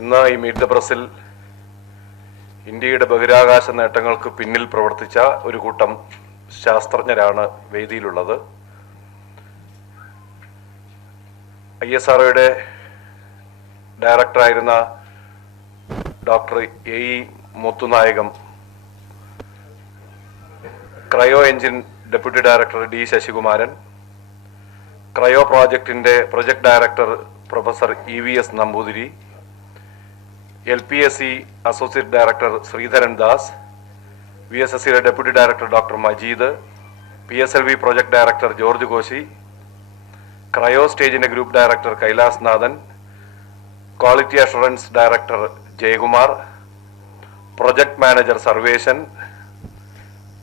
ഇന്ന് ഈ meet the പ്രസിൽ ഇന്ത്യയുടെ ബഹിരാകാശ നേട്ടങ്ങൾക്ക് പിന്നിൽ പ്രവർത്തിച്ച ഒരു കൂട്ടം ശാസ്ത്രജ്ഞരാണ് വേദിയിലുള്ളത്. ISROയുടെ ഡയറക്ടറായിരുന്ന doctor A Muthunayagam, cryo engine deputy director D Sasikumaran, cryo പ്രോജക്റ്റിന്റെ project director professor EVS Namboothiri, LPSC associate director Sreedharan Das, VSSCയുടെ deputy director doctor Majeed, PSLV project director George Koshy, cryo സ്റ്റേജിന്റെ group director Kailas Nathan, quality assurance director Jayakumar, project manager Sarvesan,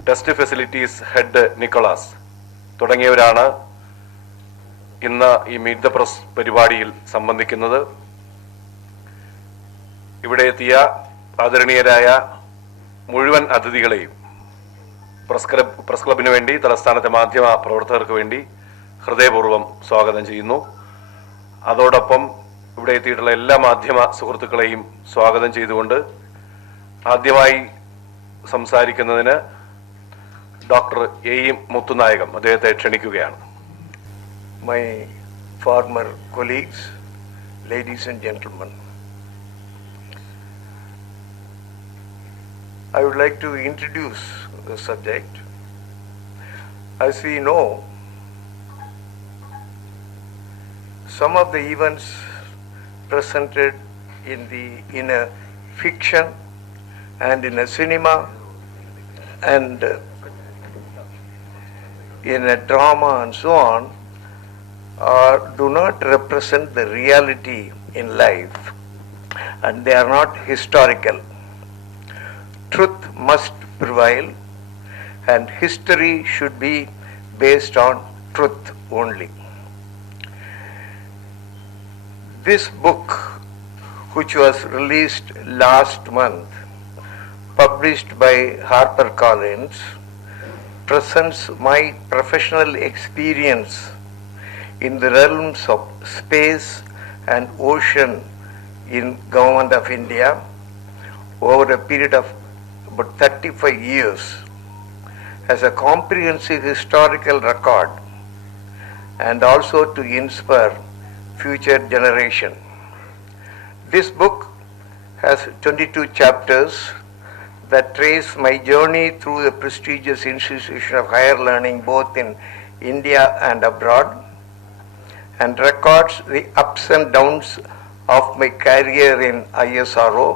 test facilities head Nicholas തുടങ്ങിയവരാണ് ഇന്ന് ഈ meet the press പരിപാടിയിൽ സംബന്ധിക്കുന്നത്. ഇവിടെ എത്തിയ ആദരണീയരായ മുഴുവൻ അതിഥികളെയും പ്രസ് ക്ലബിന് വേണ്ടി, തലസ്ഥാനത്തെ മാധ്യമ പ്രവർത്തകർക്ക് വേണ്ടി ഹൃദയപൂർവ്വം സ്വാഗതം ചെയ്യുന്നു. അതോടൊപ്പം ഇവിടെ എത്തിയിട്ടുള്ള എല്ലാ മാധ്യമ സുഹൃത്തുക്കളെയും സ്വാഗതം ചെയ്തുകൊണ്ട് ആദ്യമായി സംസാരിക്കുന്നതിന് ഡോക്ടർ എ മുത്തുനായകം അദ്ദേഹത്തെ ക്ഷണിക്കുകയാണ്. My former colleagues, ladies and gentlemen, I would like to introduce the subject. As we know, some of the events presented in a fiction and in a cinema and in a drama and so on do not represent the reality in life, and they are not historical. Truth must prevail, and history should be based on truth only. This book, which was released last month, published by HarperCollins, presents my professional experience in the realms of space and ocean in Government of India over a period of about 35 years as a comprehensive historical record, and also to inspire future generation. This book has 22 chapters that trace my journey through the prestigious institution of higher learning both in India and abroad, and records the ups and downs of my career in ISRO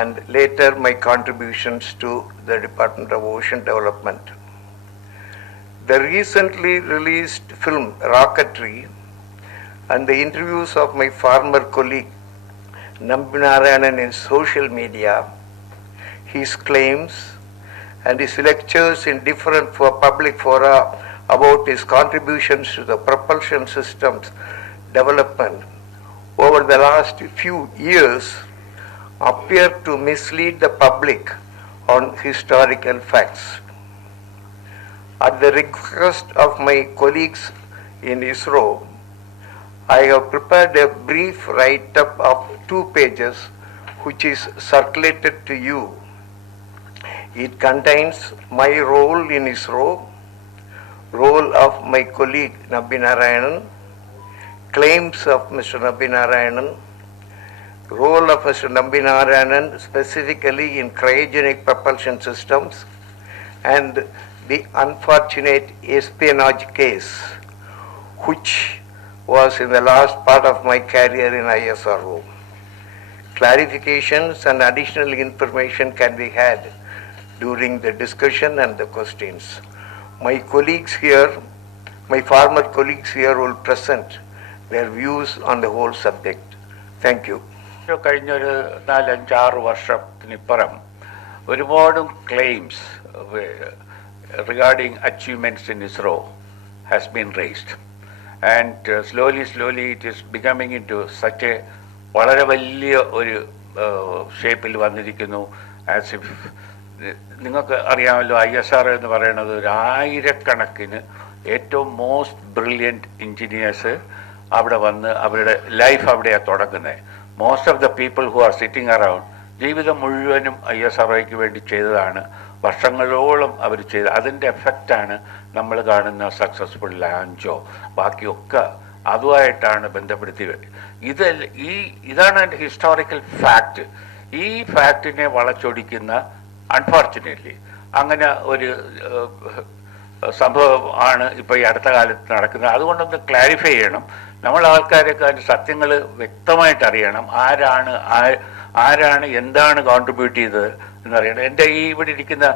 and later my contributions to the Department of Ocean Development. The recently released film Rocketry and the interviews of my former colleague Nambinarayanan in social media, his claims and his lectures in different public fora about his contributions to the propulsion systems development over the last few years appear to mislead the public on historical facts. At the request of my colleagues in ISRO, I have prepared a brief write-up of 2 pages which is circulated to you. It contains my role in ISRO, role of my colleague Nambinarayanan, claims of Mr. Nambinarayanan, role of Mr. Nambinarayanan specifically in cryogenic propulsion systems, and the unfortunate espionage case which was in the last part of my career in ISRO. Clarifications and additional information can be had during the discussion and the questions. My colleagues here, my former colleagues here will present their views on the whole subject. Thank you. കഴിഞ്ഞൊരു 4-5-6 വർഷത്തിനിപ്പുറം ഒരുപാട് claims regarding achievements in ISRO has been raised, and slowly it is becoming into such a വളരെ വലിയ ഒരു ഷേപ്പിൽ വന്നിരിക്കുന്നു. As if നിങ്ങൾക്ക് അറിയാമല്ലോ, ISRO എന്ന് പറയുന്നത് ഒരു 1000കണക്കിന് ഏറ്റവും മോസ്റ്റ് ബ്രില്യൻറ്റ് എഞ്ചിനീയേഴ്സ് അവിടെ വന്ന് അവരുടെ ലൈഫ് അവിടെയാണ് തുടങ്ങുന്നത്. Most of the people who are sitting around ജീവിതം മുഴുവനും ISROയ്ക്ക് വേണ്ടി ചെയ്തതാണ്. വർഷങ്ങളോളം അവർ ചെയ്ത് അതിൻ്റെ എഫക്റ്റാണ് നമ്മൾ കാണുന്ന സക്സസ്ഫുൾ ലാഞ്ചോ ബാക്കിയൊക്കെ അതുമായിട്ടാണ് ബന്ധപ്പെടുത്തി. ഇതാണ് എൻ്റെ ഹിസ്റ്റോറിക്കൽ ഫാക്റ്റ്. ഈ ഫാക്റ്റിനെ വളച്ചൊടിക്കുന്ന അൺഫോർച്ചുനേറ്റ്ലി അങ്ങനെ ഒരു സംഭവം ആണ് ഇപ്പോൾ ഈ അടുത്ത കാലത്ത് നടക്കുന്നത്. അതുകൊണ്ടൊന്ന് ക്ലാരിഫൈ ചെയ്യണം. നമ്മൾ ആൾക്കാരൊക്കെ അതിൻ്റെ സത്യങ്ങൾ വ്യക്തമായിട്ട് അറിയണം. ആരാണ് എന്താണ് കോൺട്രിബ്യൂട്ട് ചെയ്തത് എന്നറിയണം. എൻ്റെ ഈ ഇവിടെ ഇരിക്കുന്ന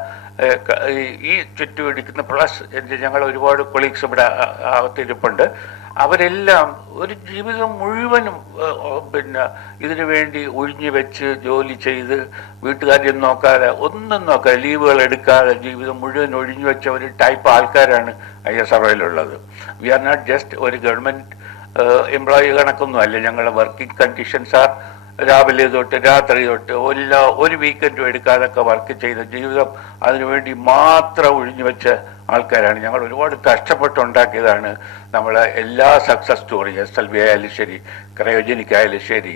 ഈ ചുറ്റും ഇരിക്കുന്ന പ്ലസ് ഞങ്ങൾ ഒരുപാട് കൊളീഗ്സ് ഇവിടെ അകത്തിരിപ്പുണ്ട്. അവരെല്ലാം ഒരു ജീവിതം മുഴുവനും പിന്നെ ഇതിനു വേണ്ടി ഒഴിഞ്ഞു വെച്ച് ജോലി ചെയ്ത് വീട്ടുകാര്യം നോക്കാതെ ഒന്നും നോക്കാതെ ലീവുകൾ എടുക്കാതെ ജീവിതം മുഴുവൻ ഒഴിഞ്ഞു വെച്ച ഒരു ടൈപ്പ് ആൾക്കാരാണ് ISROയിലുള്ളത്. വി ആർ നോട്ട് ജസ്റ്റ് ഒരു ഗവൺമെൻറ് എംപ്ലോയി കണക്കൊന്നും അല്ല. ഞങ്ങളുടെ വർക്കിംഗ് കണ്ടീഷൻസ് ആർ രാവിലെ തൊട്ട് രാത്രി തൊട്ട് ഒരു വീക്കെൻഡും എടുക്കാതൊക്കെ വർക്ക് ചെയ്ത ജീവിതം അതിനുവേണ്ടി മാത്രം ഒഴിഞ്ഞു വെച്ച ആൾക്കാരാണ്. ഞങ്ങൾ ഒരുപാട് കഷ്ടപ്പെട്ടുണ്ടാക്കിയതാണ് നമ്മളെ എല്ലാ സക്സസ് സ്റ്റോറി. SLV ആയാലും ശരി, ക്രയോജനിക് ആയാലും ശരി,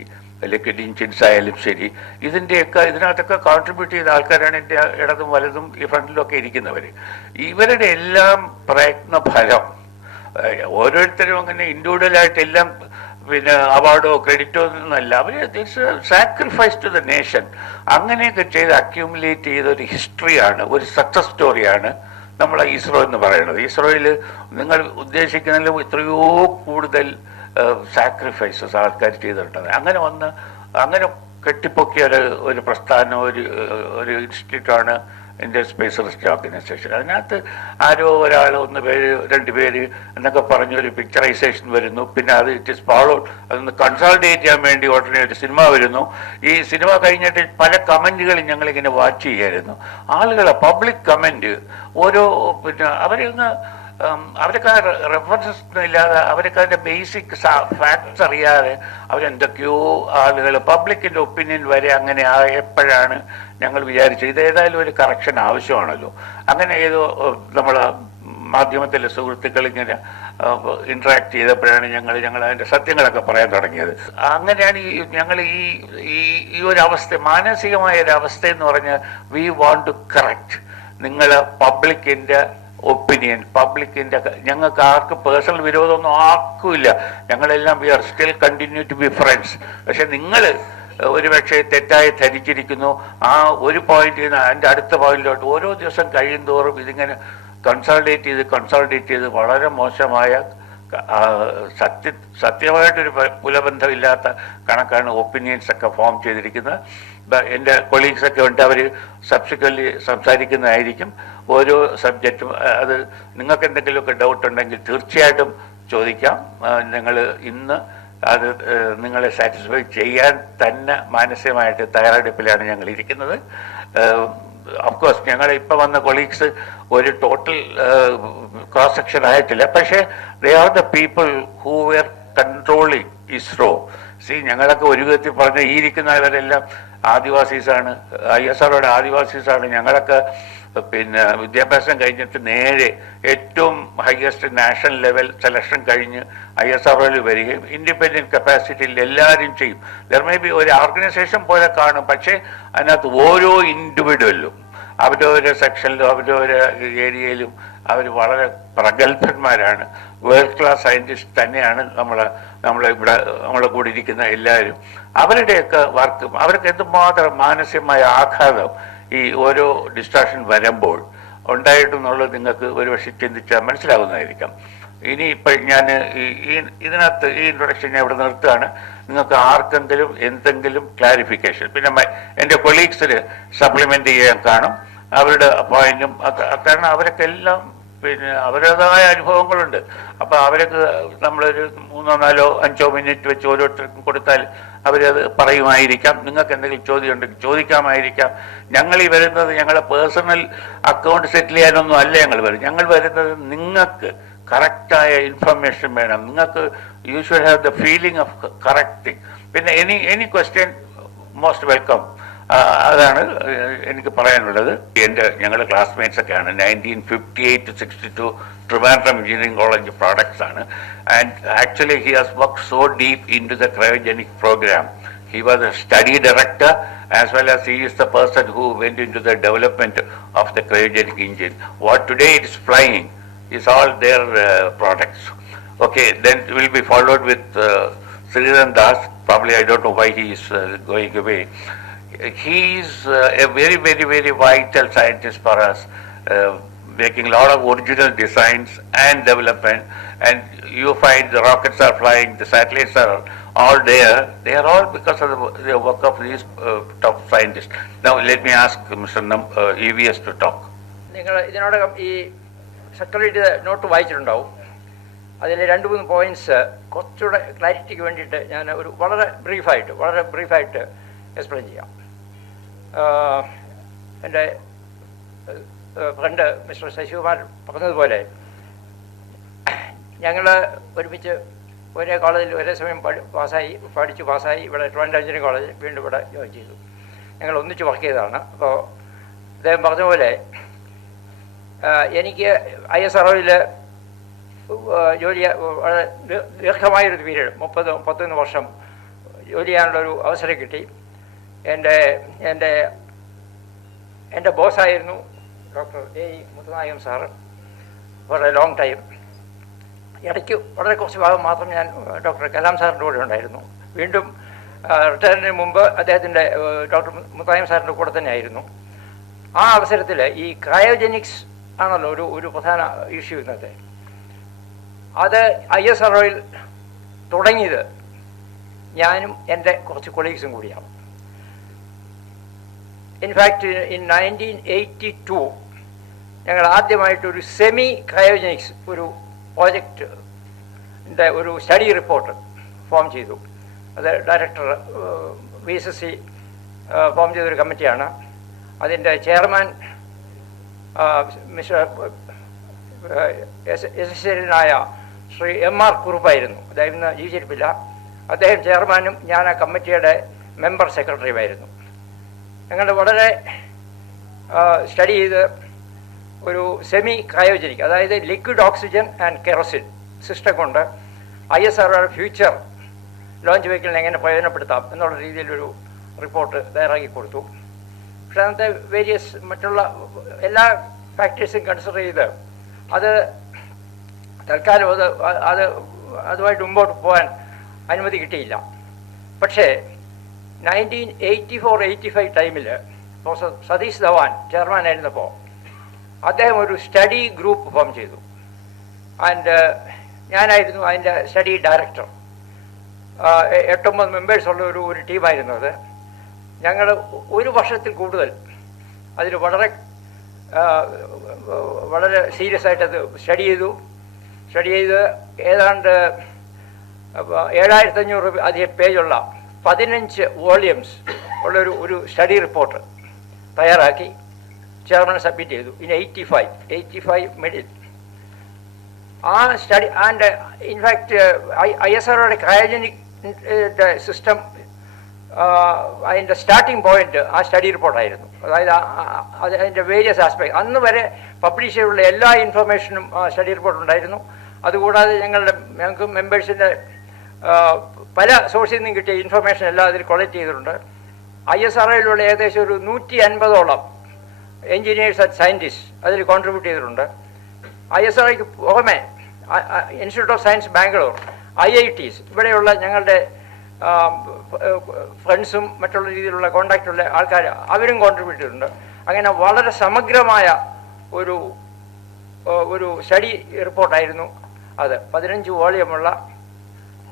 ലിക്വിഡ് എഞ്ചിൻസ് ആയാലും ശരി, ഇതിനകത്തൊക്കെ കോൺട്രിബ്യൂട്ട് ചെയ്ത ആൾക്കാരാണ് എൻ്റെ ഇടതും വലതും ഈ ഫ്രണ്ടിലും ഒക്കെ ഇരിക്കുന്നവർ. ഇവരുടെ എല്ലാം പ്രയത്ന ഫലം ഓരോരുത്തരും അങ്ങനെ ഇൻഡിവിജ്വലായിട്ട് എല്ലാം പിന്നെ അവാർഡോ ക്രെഡിറ്റോ ഒന്നല്ല. അവർ സാക്രിഫൈസ് ടു ദ നേഷൻ. അങ്ങനെയൊക്കെ ചെയ്ത് അക്യൂമുലേറ്റ് ചെയ്ത ഒരു ഹിസ്റ്ററിയാണ്, ഒരു സക്സസ് സ്റ്റോറിയാണ് നമ്മളെ ISRO എന്ന് പറയുന്നത്. ISROയിൽ നിങ്ങൾ ഉദ്ദേശിക്കുന്നതിലും എത്രയോ കൂടുതൽ സാക്രിഫൈസസ് ആൾക്കാർ ചെയ്തിട്ടുണ്ട്. അങ്ങനെ കെട്ടിപ്പൊക്കിയ ഒരു പ്രസ്ഥാനം, ഒരു ഇൻസ്റ്റിറ്റ്യൂട്ടാണ് ഇന്ത്യൻ സ്പേസ് റിസർച്ച് ഓർഗനൈസേഷൻ. അതിനകത്ത് ആരോ ഒരാൾ 1 പേര് 2 പേര് എന്നൊക്കെ പറഞ്ഞൊരു പിക്ചറൈസേഷൻ വരുന്നു. പിന്നെ അത് ഇറ്റ് ഇസ് ഫോളോഡ്. അതൊന്ന് കൺസോളിഡേറ്റ് ചെയ്യാൻ വേണ്ടി ഉടനെ ഒരു സിനിമ വരുന്നു. ഈ സിനിമ കഴിഞ്ഞിട്ട് പല കമൻറ്റുകളും ഞങ്ങളിങ്ങനെ വാച്ച് ചെയ്യായിരുന്നു. ആളുകളെ പബ്ലിക് കമൻറ്റ് ഓരോ പിന്നെ അവരൊക്കെ റെഫറൻസസ് ഇല്ലാതെ അവരൊക്കെ അതിൻ്റെ ബേസിക് ഫാക്ട്സ് അറിയാതെ അവരെന്തൊക്കെയോ ആളുകൾ പബ്ലിക്കിൻ്റെ ഒപ്പീനിയൻ വരെ അങ്ങനെ എപ്പോഴാണ് ഞങ്ങൾ വിചാരിച്ചത് ഇതേതായാലും ഒരു കറക്ഷൻ ആവശ്യമാണല്ലോ. അങ്ങനെ ഏതോ നമ്മളെ മാധ്യമത്തിലെ സുഹൃത്തുക്കൾ ഇങ്ങനെ ഇൻട്രാക്ട് ചെയ്തപ്പോഴാണ് ഞങ്ങൾ അതിൻ്റെ സത്യങ്ങളൊക്കെ പറയാൻ തുടങ്ങിയത്. അങ്ങനെയാണ് ഞങ്ങൾ ഈ ഒരു അവസ്ഥ, മാനസികമായ ഒരു അവസ്ഥ എന്ന് പറഞ്ഞാൽ വി വാണ്ട് ടു കറക്റ്റ് നിങ്ങൾ പബ്ലിക്കിൻ്റെ ഒപ്പീനിയൻ, പബ്ലിക്കിൻ്റെ. ഞങ്ങൾക്ക് ആർക്ക് പേഴ്സണൽ വിരോധമൊന്നും ആർക്കുമില്ല. ഞങ്ങളെല്ലാം we are still continue to be friends. പക്ഷെ നിങ്ങൾ ഒരുപക്ഷെ തെറ്റായി ധരിച്ചിരിക്കുന്നു. ആ ഒരു പോയിന്റിൽ നിന്ന് അതിൻ്റെ അടുത്ത പോയിന്റിലോട്ട് ഓരോ ദിവസം കഴിയും തോറും ഇതിങ്ങനെ കൺസോൾഡേറ്റ് ചെയ്ത് വളരെ മോശമായ സത്യമായിട്ടൊരു പുലബന്ധമില്ലാത്ത കണക്കാണ് ഒപ്പീനിയൻസ് ഒക്കെ ഫോം ചെയ്തിരിക്കുന്നത്. എൻ്റെ കൊളീഗ്സൊക്കെ ഉണ്ട്, അവർ സബ്സിക്വൻ്റ്ലി സംസാരിക്കുന്നതായിരിക്കും ഓരോ സബ്ജക്റ്റും. അത് നിങ്ങൾക്ക് എന്തെങ്കിലുമൊക്കെ ഡൗട്ട് ഉണ്ടെങ്കിൽ തീർച്ചയായിട്ടും ചോദിക്കാം. ഞങ്ങൾ ഇന്ന് അത് നിങ്ങളെ സാറ്റിസ്ഫൈ ചെയ്യാൻ തന്നെ മാനസികമായിട്ട് തയ്യാറെടുപ്പിലാണ് ഞങ്ങൾ ഇരിക്കുന്നത്. ഓഫ്കോഴ്സ് ഞങ്ങൾ ഇപ്പോൾ വന്ന കൊളീഗ്സ് ഒരു ടോട്ടൽ ക്രോസ് സെക്ഷൻ ആയിട്ടില്ല. പക്ഷേ they are the people who were controlling ISRO. ഞങ്ങളൊക്കെ ഒരു വിധത്തിൽ പറഞ്ഞ ഈ ഇരിക്കുന്നവരെല്ലാം ആദിവാസീസാണ്, ISROയുടെ ആദിവാസീസാണ്. ഞങ്ങളൊക്കെ പിന്നെ വിദ്യാഭ്യാസം കഴിഞ്ഞിട്ട് നേരെ ഏറ്റവും ഹയസ്റ്റ് നാഷണൽ ലെവൽ സെലക്ഷൻ കഴിഞ്ഞ് ISROയിൽ വരികയും ഇൻഡിപെൻഡൻറ്റ് കപ്പാസിറ്റിയിൽ എല്ലാവരും ചെയ്യും. ദർ മേ ബി ഒരു ഓർഗനൈസേഷൻ പോലെ കാണും, പക്ഷേ അതിനകത്ത് ഓരോ ഇൻഡിവിജ്വലും അവരവരുടെ സെക്ഷനിലും അവരവരുടെ ഏരിയയിലും അവർ വളരെ പ്രഗത്ഭന്മാരാണ്. വേൾഡ് ക്ലാസ് സയൻറ്റിസ്റ്റ് തന്നെയാണ് നമ്മളെ കൂടി ഇരിക്കുന്ന എല്ലാവരും. അവരുടെയൊക്കെ വർക്ക് അവർക്ക് എന്തുമാത്രം മാനസികമായ ആഘാതം ഈ ഓരോ ഡിസ്ട്രാക്ഷൻ വരുമ്പോൾ ഉണ്ടായിട്ടുള്ളത് നിങ്ങൾക്ക് ഒരുപക്ഷെ ചിന്തിച്ചാൽ മനസ്സിലാകുന്നതായിരിക്കാം. ഇനിയിപ്പോൾ ഞാൻ ഇതിനകത്ത് ഈ ഇൻട്രൊഡക്ഷൻ ഞാൻ ഇവിടെ നിർത്തുകയാണ്. നിങ്ങൾക്ക് ആർക്കെങ്കിലും എന്തെങ്കിലും ക്ലാരിഫിക്കേഷൻ, പിന്നെ എൻ്റെ കൊളീഗ്സിന് സപ്ലിമെൻ്റ് ചെയ്യാൻ കാണും അവരുടെ പോയിന്റും. കാരണം അവരൊക്കെ എല്ലാം പിന്നെ അവരുടേതായ അനുഭവങ്ങളുണ്ട്. അപ്പോൾ അവരൊക്കെ നമ്മളൊരു 3, 4, 5 മിനിറ്റ് വെച്ച് ഓരോരുത്തർക്കും കൊടുത്താൽ അവരത് പറയുമായിരിക്കാം. നിങ്ങൾക്ക് എന്തെങ്കിലും ചോദ്യം ഉണ്ടെങ്കിൽ ചോദിക്കാമായിരിക്കാം. ഞങ്ങൾ ഈ വരുന്നത് ഞങ്ങളെ പേഴ്സണൽ അക്കൗണ്ട് സെറ്റിൽ ചെയ്യാനൊന്നും അല്ല ഞങ്ങൾ വരുന്നത് നിങ്ങൾക്ക് കറക്റ്റായ ഇൻഫർമേഷൻ വേണം. നിങ്ങൾക്ക് you should have the feeling of correcting. പിന്നെ എനി ക്വസ്റ്റ്യൻ മോസ്റ്റ് വെൽക്കം. അതാണ് എനിക്ക് പറയാനുള്ളത്. ഞങ്ങളുടെ ക്ലാസ്മേറ്റ്സ് ഒക്കെയാണ്. 1958 to 62 Trivandrum engineering college products ആണ്. And actually he has work so deep into the cryogenic program. He was a study director as well as he is the person who went into the development of the cryogenic engine. What today it is flying is all their products. Okay, then it will be followed with Sridharan Das. Probably I don't know why he is going away. He is a very, very, very vital scientist for us, making a lot of original designs and development. And you find the rockets are flying, the satellites are all there. They are all because of the work of these top scientists. Now let me ask Mr. EVS to talk. നിങ്ങൾ ഇതിനോടകം ഈ സെക്രട്ടറിയുടെ not വായിച്ചിട്ടുണ്ടാവും. അതിൽ 2-3 points കുറച്ചുകൂടെ ക്ലാരിറ്റിക്ക് വേണ്ടിയിട്ട് ഞാൻ ഒരു വളരെ ബ്രീഫായിട്ട് എക്സ്പ്ലെയിൻ ചെയ്യാം. എൻ്റെ ഫ്രണ്ട് മിസ്റ്റർ ശശികുമാർ പറഞ്ഞതുപോലെ ഞങ്ങൾ ഒരുമിച്ച് ഒരേ കോളേജിൽ ഒരേ സമയം പഠിച്ചു പാസ്സായി. ഇവിടെ ട്രിവാൻഡ്രം എഞ്ചിനീയറിംഗ് കോളേജിൽ വീണ്ടും ഇവിടെ ജോയിൻ ചെയ്തു. ഞങ്ങൾ ഒന്നിച്ച് വർക്ക് ചെയ്തതാണ്. അപ്പോൾ അദ്ദേഹം പറഞ്ഞ പോലെ എനിക്ക് ISROയിൽ ജോലി വളരെ ദീർഘമായൊരു പീരീഡ് 30-31 വർഷം ജോലി ചെയ്യാനുള്ളൊരു അവസരം കിട്ടി. എൻ്റെ ബോസായിരുന്നു doctor A. Muthunayagam sir for a long time. ഇടയ്ക്ക് വളരെ കുറച്ച് ഭാഗം മാത്രം ഞാൻ ഡോക്ടർ കലാം സാറിൻ്റെ കൂടെ ഉണ്ടായിരുന്നു. വീണ്ടും റിട്ടയറിന് മുമ്പ് അദ്ദേഹത്തിൻ്റെ ഡോക്ടർ മുത്തായം സാറിൻ്റെ കൂടെ തന്നെ ആയിരുന്നു. ആ അവസരത്തിൽ ഈ ക്രയോജനിക്സ് ആണല്ലോ ഒരു പ്രധാന ഇഷ്യൂ ഇന്നത്തെ. അത് ISROയിൽ തുടങ്ങിയത് ഞാനും എൻ്റെ കുറച്ച് കൊളീഗ്സും കൂടിയാണ്. ഇൻഫാക്റ്റ് ഇൻ 1982 ഞങ്ങൾ ആദ്യമായിട്ടൊരു സെമി ക്രയോജനിക്സ് ഒരു പ്രോജക്റ്റിൻ്റെ ഒരു സ്റ്റഡി റിപ്പോർട്ട് ഫോം ചെയ്തു. അത് ഡയറക്ടർ VSSC ഫോം ചെയ്തൊരു കമ്മിറ്റിയാണ്. അതിൻ്റെ ചെയർമാൻ മിസ്റ്റർ യശസ്വരനായ ശ്രീ MR കുറുപ്പായിരുന്നു. അദ്ദേഹം ഇന്ന് ജീവിച്ചിരിപ്പില്ല. അദ്ദേഹം ചെയർമാനും ഞാൻ ആ കമ്മിറ്റിയുടെ മെമ്പർ സെക്രട്ടറിയുമായിരുന്നു. ഞങ്ങൾ വളരെ സ്റ്റഡി ചെയ്ത് ഒരു സെമി ക്രയോജനിക്, അതായത് liquid oxygen and kerosene system കൊണ്ട് ISROയുടെ ഫ്യൂച്ചർ ലോഞ്ച് വെഹിക്കിളിനെ എങ്ങനെ പ്രയോജനപ്പെടുത്താം എന്നുള്ള രീതിയിലൊരു റിപ്പോർട്ട് തയ്യാറാക്കി കൊടുത്തു. പക്ഷേ അന്നത്തെ വേരിയസ് മറ്റുള്ള എല്ലാ ഫാക്ടേഴ്സും കൺസിഡർ ചെയ്ത് അത് തൽക്കാലം അതുമായിട്ട് മുമ്പോട്ട് പോകാൻ അനുമതി കിട്ടിയില്ല. പക്ഷേ 1984-85 ടൈമിൽ പ്രൊഫസർ സതീഷ് ധവാൻ ചെയർമാൻ ആയിരുന്നപ്പോൾ അദ്ദേഹം ഒരു സ്റ്റഡി ഗ്രൂപ്പ് ഫോം ചെയ്തു. ആൻഡ് ഞാനായിരുന്നു അതിൻ്റെ സ്റ്റഡി ഡയറക്ടർ. 8-9 മെമ്പേഴ്സുള്ള ഒരു ടീമായിരുന്നു അത്. ഞങ്ങൾ ഒരു വർഷത്തിൽ കൂടുതൽ അതിൽ വളരെ സീരിയസ് ആയിട്ട് അത് സ്റ്റഡി ചെയ്ത് ഏതാണ്ട് 7500 അധികം പേജുള്ള 15 വോള്യൂംസ് ഉള്ളൊരു സ്റ്റഡി റിപ്പോർട്ട് തയ്യാറാക്കി ചെയർമാൻ സബ്മിറ്റ് ചെയ്തു. ഇൻ 85 മിഡിൽ ആ സ്റ്റഡി. ആൻഡ് ഇൻഫാക്റ്റ് ISROയുടെ ക്രയോജനിക് സിസ്റ്റം അതിൻ്റെ സ്റ്റാർട്ടിംഗ് പോയിന്റ് ആ സ്റ്റഡി റിപ്പോർട്ടായിരുന്നു. അതായത് അതിൻ്റെ വേരിയസ് ആസ്പെക്ട് അന്ന് വരെ പബ്ലിഷ് ചെയ്തുള്ള എല്ലാ ഇൻഫർമേഷനും സ്റ്റഡി റിപ്പോർട്ട് ഉണ്ടായിരുന്നു. അതുകൂടാതെ ഞങ്ങൾക്ക് മെമ്പേഴ്സിൻ്റെ പല സോഴ്സിൽ നിന്നും കിട്ടിയ ഇൻഫർമേഷൻ എല്ലാം അതിൽ കളക്ട് ചെയ്തിട്ടുണ്ട്. ISROയിലുള്ള ഏകദേശം ഒരു 150ഓളം എൻജിനീയേഴ്സ് ആൻഡ് സയൻറ്റിസ്റ്റ് അതിൽ കോൺട്രിബ്യൂട്ട് ചെയ്തിട്ടുണ്ട്. ISROയ്ക്ക് പുറമെ institute of science Bangalore, IITs ഇവിടെയുള്ള ഞങ്ങളുടെ ഫ്രണ്ട്സും മറ്റുള്ള രീതിയിലുള്ള കോണ്ടാക്റ്റുള്ള ആൾക്കാർ അവരും കോൺട്രിബ്യൂട്ട് ചെയ്തിട്ടുണ്ട്. അങ്ങനെ വളരെ സമഗ്രമായ ഒരു സ്റ്റഡി റിപ്പോർട്ടായിരുന്നു അത്. 15 വോളിയമുള്ള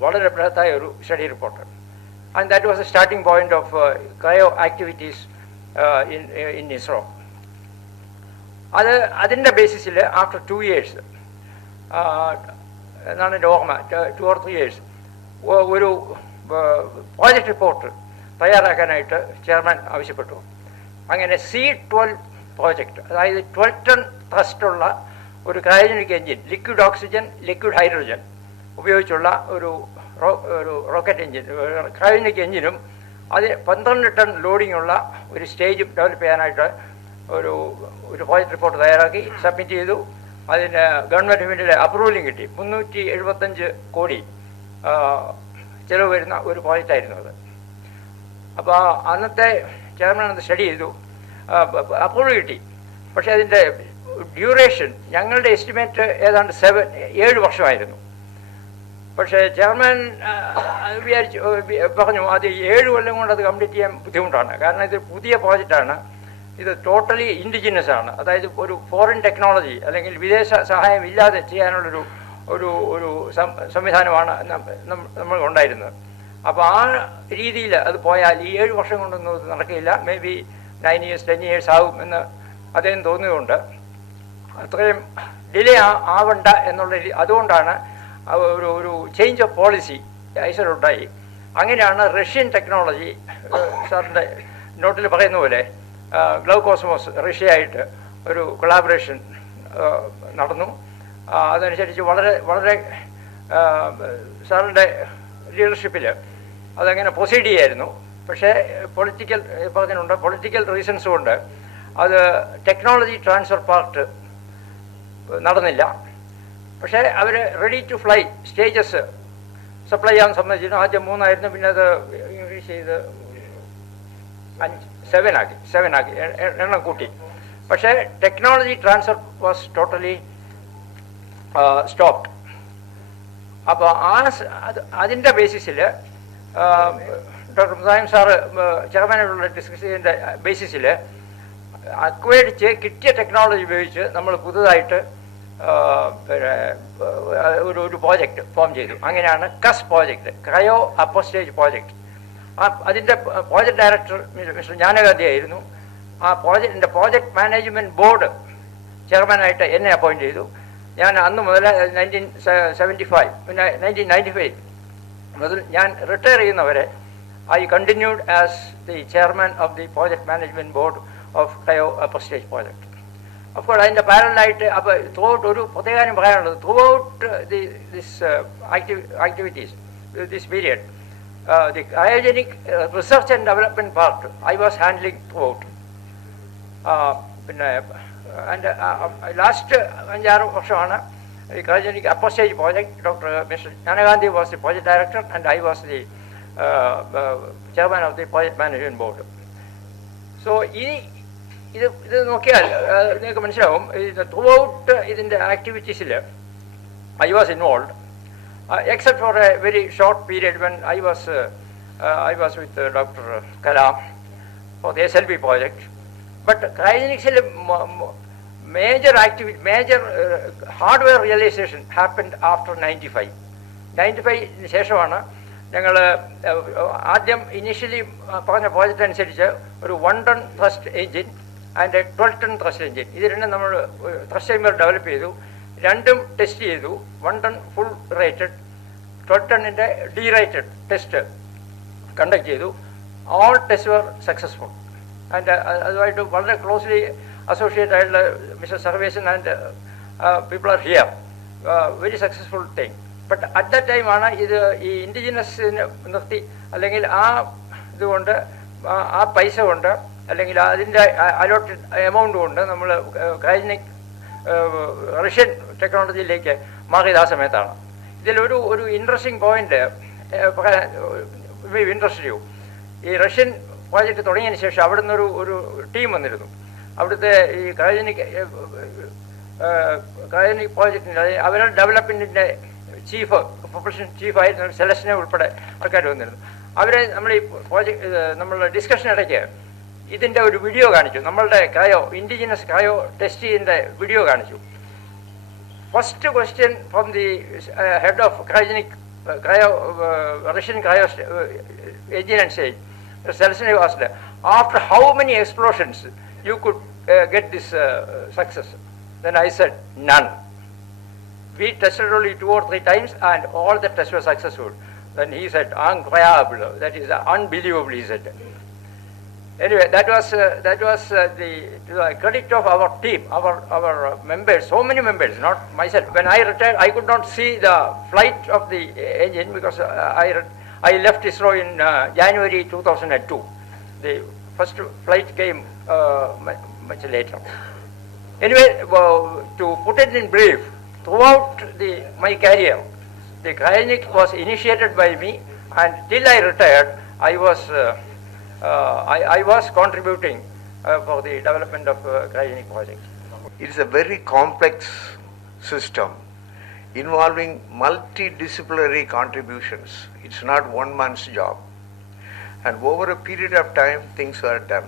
വളരെ ബൃഹത്തായ ഒരു study report. And that was A starting point of cryo activities in ISRO. അതിൻ്റെ ബേസിസിൽ ആഫ്റ്റർ 2 years എന്നാണ് എൻ്റെ ഓർമ്മ, 2 or 3 years ഒരു പ്രോജക്റ്റ് റിപ്പോർട്ട് തയ്യാറാക്കാനായിട്ട് ചെയർമാൻ ആവശ്യപ്പെട്ടു. അങ്ങനെ C12 പ്രോജക്റ്റ്, അതായത് 12 ടൺ ത്രസ്റ്റുള്ള ഒരു cryogenic engine, liquid oxygen liquid hydrogen ഉപയോഗിച്ചുള്ള ഒരു റോക്കറ്റ് എഞ്ചിൻ, ക്രയോജനിക് എഞ്ചിനും അത് 12 ടൺ ലോഡിംഗ് ഉള്ള ഒരു സ്റ്റേജും ഡെവലപ്പ് ചെയ്യാനായിട്ട് ഒരു പ്രോജക്റ്റ് റിപ്പോർട്ട് തയ്യാറാക്കി സബ്മിറ്റ് ചെയ്തു. അതിന് ഗവൺമെൻറ് അപ്രൂവലും കിട്ടി. 375 കോടി ചിലവ് വരുന്ന ഒരു പ്രോജക്റ്റായിരുന്നു അത്. അപ്പോൾ അന്നത്തെ ചെയർമാൻ അത് സ്റ്റഡി ചെയ്തു, അപ്രൂവൽ കിട്ടി. പക്ഷേ അതിൻ്റെ ഡ്യൂറേഷൻ ഞങ്ങളുടെ എസ്റ്റിമേറ്റ് ഏതാണ്ട് 7 വർഷമായിരുന്നു. പക്ഷേ ചെയർമാൻ പറഞ്ഞു അത് 7 കൊല്ലം കൊണ്ട് അത് കംപ്ലീറ്റ് ചെയ്യാൻ ബുദ്ധിമുട്ടാണ്. കാരണം ഇത് പുതിയ പ്രോജക്റ്റാണ്, ഇത് ടോട്ടലി ഇൻഡിജിനസ് ആണ്. അതായത് ഒരു ഫോറിൻ ടെക്നോളജി അല്ലെങ്കിൽ വിദേശ സഹായം ഇല്ലാതെ ചെയ്യാനുള്ളൊരു ഒരു ഒരു സംവിധാനമാണ് നമ്മൾ ഉണ്ടായിരുന്നത്. അപ്പോൾ ആ രീതിയിൽ അത് പോയാൽ ഈ 7 വർഷം കൊണ്ടൊന്നും ഇത് നടക്കില്ല. മേ ബി 9 years 10 years ആകും എന്ന് അദ്ദേഹം തോന്നിയതുകൊണ്ട് അത്രയും ഡിലേ ആവണ്ട എന്നുള്ള അതുകൊണ്ടാണ് ഒരു ചേഞ്ച് ഓഫ് പോളിസി ഐസറിലുണ്ടായി. അങ്ങനെയാണ് റഷ്യൻ ടെക്നോളജി, സാറിൻ്റെ നോട്ടിൽ പറയുന്ന പോലെ ഗ്ലൗകോസ്മോസ് റഷ്യയായിട്ട് ഒരു കൊളാബറേഷൻ നടന്നു. അതനുസരിച്ച് വളരെ വളരെ സാറിൻ്റെ ലീഡർഷിപ്പിൽ അതങ്ങനെ പ്രൊസീഡ് ചെയ്യായിരുന്നു. പക്ഷേ പൊളിറ്റിക്കൽ റീസൺസ് കൊണ്ട് അത് ടെക്നോളജി ട്രാൻസ്ഫർ പാർട്ട് നടന്നില്ല. പക്ഷേ അവർ ready to fly stages supply ചെയ്യാൻ സമ്മതിച്ചിരുന്നു. ആദ്യം 3 ആയിരുന്നു, പിന്നെ അത് ഇൻക്രീസ് ചെയ്ത് 7 ആക്കി എണ്ണം കൂട്ടി. പക്ഷേ technology transfer was totally stopped. അപ്പോൾ അതിൻ്റെ ബേസിസിൽ ഡോക്ടർ മുസാഹിം സാറ് ചെയർമാനായിട്ടുള്ള ഡിസ്കസ് ചെയ്തതിൻ്റെ ബേസിസിൽ അക്വയർഡ് കിട്ടിയ ടെക്നോളജി ഉപയോഗിച്ച് നമ്മൾ പുതുതായിട്ട് ഒരു പ്രോജക്റ്റ് ഫോം ചെയ്തു. അങ്ങനെയാണ് കസ് പ്രോജക്റ്റ്, ക്രയോ അപ്പോസ്റ്റേജ് പ്രോജക്റ്റ്. അതിൻ്റെ പ്രോജക്റ്റ് ഡയറക്ടർ മിസ്റ്റർ ജ്ഞാനഗാന്ധി ആയിരുന്നു. ആ പ്രോജക്റ്റ് മാനേജ്മെൻറ്റ് ബോർഡ് ചെയർമാനായിട്ട് എന്നെ അപ്പോയിൻറ്റ് ചെയ്തു. ഞാൻ അന്ന് മുതൽ 1995 മുതൽ ഞാൻ റിട്ടയർ ചെയ്യുന്നവരെ I continued as the chairman of the project management board of cryo upper stage project. അപ്പോൾ അതിൻ്റെ പാരലായിട്ട് അപ്പോൾ ത്രൂ ഔട്ട് ഒരു പ്രത്യേക കാര്യം പറയാനുള്ളത്, through out this activities this period the cryogenic research and development part I was handling throughout. പിന്നെ last 5-6 വർഷമാണ് ഈ cryogenic apostage project. Dr. Mr. Janagandhi was the project director and I was the chairman of the project management board. So ഇത് നോക്കിയാൽ നിങ്ങൾക്ക് മനസ്സിലാവും, through out ഇതിൻ്റെ ആക്ടിവിറ്റീസിൽ I was involved. Except for a very short period when I was with Dr. Kalam for the SLB project. But cryogenics major activity, major hardware realization happened after 95. 95 ശേഷമാണ് ഞങ്ങൾ ആദ്യം initially പറഞ്ഞ project അനുസരിച്ച് ഒരു 1 ton thrust engine and 12 ton thrust engine ഇത് രണ്ടും നമ്മൾ thrust chamber develop ചെയ്തു. രണ്ടും ടെസ്റ്റ് ചെയ്തു. 1 ton ഫുൾ റേറ്റഡ്, 12 ടണ്ണിൻ്റെ ഡീറേറ്റഡ് ടെസ്റ്റ് കണ്ടക്ട് ചെയ്തു. All test were successful. And അതുമായിട്ട് വളരെ ക്ലോസ്ലി അസോസിയേറ്റ് ആയിട്ടുള്ള mister Sarvesan and people are here. Very successful thing. But at the ടൈമാണ് ഇത് ഈ ഇൻഡിജിനസിന് നിർത്തി, അല്ലെങ്കിൽ ആ ഇതുകൊണ്ട് ആ പൈസ കൊണ്ട് അല്ലെങ്കിൽ അതിൻ്റെ അലോട്ടഡ് എമൗണ്ട് കൊണ്ട് നമ്മൾ ക്രയോജനിക് റഷ്യൻ ടെക്നോളജിയിലേക്ക് മാറിയത് ആ സമയത്താണ്. ഇതിലൊരു ഇൻട്രസ്റ്റിംഗ് പോയിന്റ് പറയാൻ ഇൻട്രസ്റ്റ് ചെയ്യും. ഈ റഷ്യൻ പ്രോജക്റ്റ് തുടങ്ങിയതിന് ശേഷം അവിടെ നിന്നൊരു ടീം വന്നിരുന്നു. അവിടുത്തെ ഈ ക്രയോജനിക് പ്രോജക്റ്റിൻ്റെ അവരുടെ ഡെവലപ്മെൻറ്റിൻ്റെ പ്രൊഫഷൻ ചീഫായിരുന്ന സെലക്ഷനെ ഉൾപ്പെടെ ആൾക്കാർ വന്നിരുന്നു. അവരെ നമ്മൾ ഈ പ്രോജക്റ്റ് നമ്മളുടെ ഡിസ്കഷൻ ഇടയ്ക്ക് ഇതിൻ്റെ ഒരു വീഡിയോ കാണിച്ചു. നമ്മളുടെ ഇൻഡിജിനസ് ക്രയോ ടെസ്റ്റ് ചെയ്യുന്ന വീഡിയോ കാണിച്ചു. First question from the head of Russian cryo engine and stage, Selesny asked, after how many explosions you could get this success? Then I said, none. We tested only 2 or 3 times and all the tests were successful. Then he said, incredible, that is unbelievable, he said. Anyway, that was the credit of our team, our members, so many members, not myself. When I retired, I could not see the flight of the engine because I left ISRO in January 2002. The first flight came much later. Anyway, to put it in brief, throughout my career, the cryogenic was initiated by me, and till I retired, I was I was contributing for the development of cryogenic project. It is a very complex system involving multidisciplinary contributions. It's not one man's job. And over a period of time, things were done.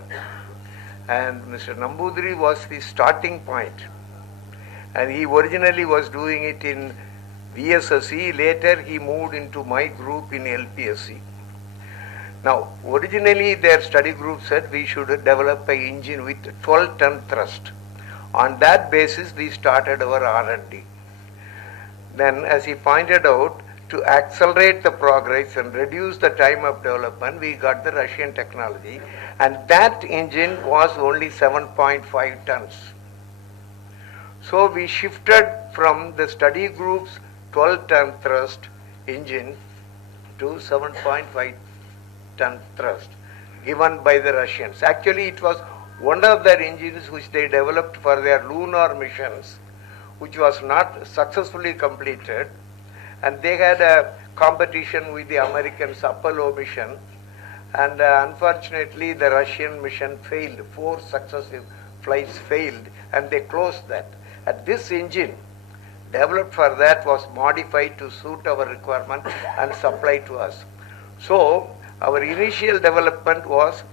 And Mr. Nambudiri was the starting point. And he originally was doing it in VSSE. Later, he moved into my group in LPSC. Now, originally their study group said we should develop an engine with 12-ton thrust. On that basis, we started our R&D. Then, as he pointed out, to accelerate the progress and reduce the time of development, we got the Russian technology, and that engine was only 7.5 tons. So we shifted from the study group's 12-ton thrust engine to 7.5 ton thrust given by the Russians. Actually, it was one of their engines which they developed for their lunar missions, which was not successfully completed, and they had a competition with the Americans' Apollo mission, and unfortunately the Russian mission failed. 4 successive flights failed, and they closed that. And this engine developed for that was modified to suit our requirement and supplied to us. So our initial development was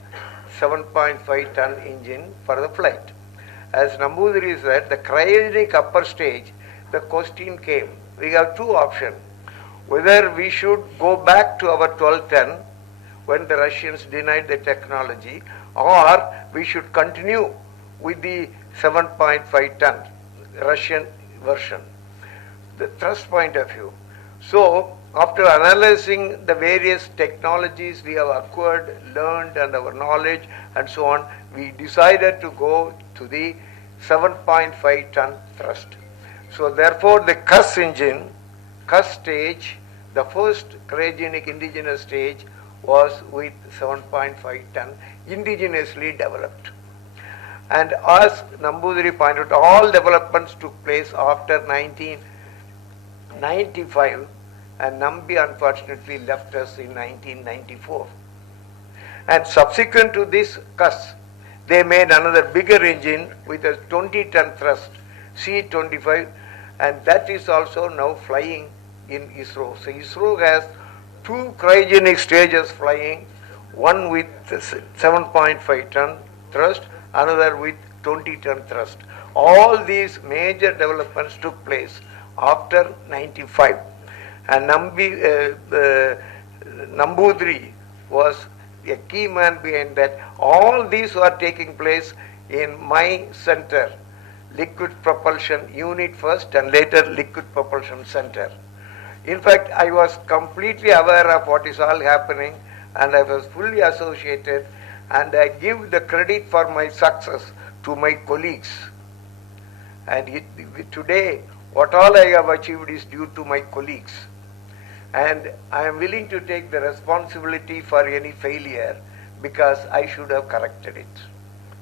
7.5 ton engine for the flight. As Nambudiri said, the cryogenic upper stage, the question came. We have 2 options. Whether we should go back to our 12 ton when the Russians denied the technology, or we should continue with the 7.5 ton Russian version. The thrust point of view. So, after analyzing the various technologies we have acquired, learned, and our knowledge and so on, we decided to go to the 7.5 ton thrust. So therefore the CUS engine, CUS stage, the first cryogenic indigenous stage was with 7.5 ton indigenously developed. And as Nambudiri pointed out, all developments took place after 1995, and Nambi unfortunately left us in 1994. And subsequent to this CUS, they made another bigger engine with a 20-ton thrust, C-25, and that is also now flying in ISRO. So ISRO has 2 cryogenic stages flying, one with 7.5 ton thrust, another with 20-ton thrust. All these major developments took place after 95. And Nambudiri was a key man behind that. All these were taking place in my center, Liquid Propulsion Unit first and later Liquid Propulsion Center. In fact, I was completely aware of what is all happening, and I was fully associated, and I give the credit for my success to my colleagues. And today, what all I have achieved is due to my colleagues. And I am willing to take the responsibility for any failure because I should have corrected it.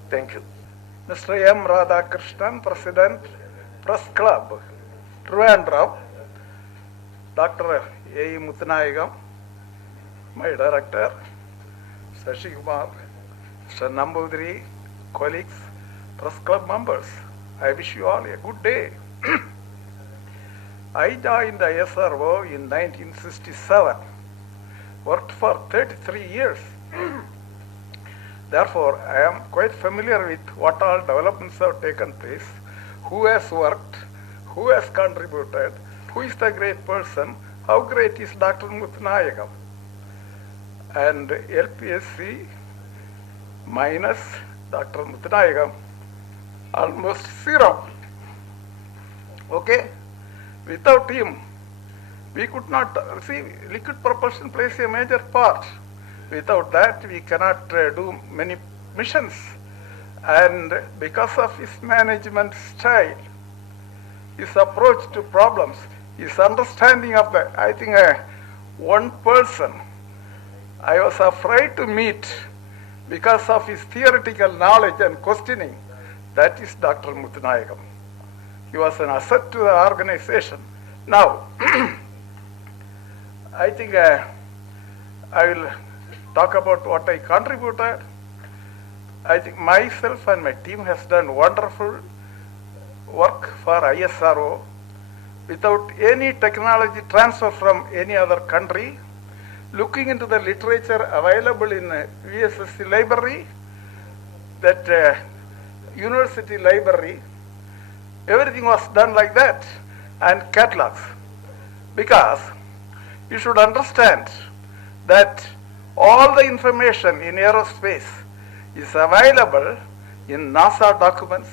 Thank you. Mr. M. Radhakrishnan, President, Press Club, Trivandrum, Dr. A. Muthanayagam, my director, Shashi Kumar, Mr. Nambudiri, colleagues, Press Club members, I wish you all a good day. I joined the SRO in 1967, worked for 33 years. Therefore, I am quite familiar with what all developments have taken place, who has worked, who has contributed, who is the great person, how great is Dr. Muthanayagam. And LPSC minus Dr. Muthanayagam, almost 0. Okay? Without him, we could not see. Liquid propulsion plays a major part. Without that, we cannot do many missions. And because of his management style, his approach to problems, his understanding of the, I think one person I was afraid to meet because of his theoretical knowledge and questioning, that is Dr. Muthanayagam. He was an asset to the organization. Now, I think I will talk about what I contributed. I think myself and my team has done wonderful work for ISRO without any technology transfer from any other country. Looking into the literature available in VSSC library, that university library, everything was done like that, and catalogs. Because you should understand that all the information in aerospace is available in NASA documents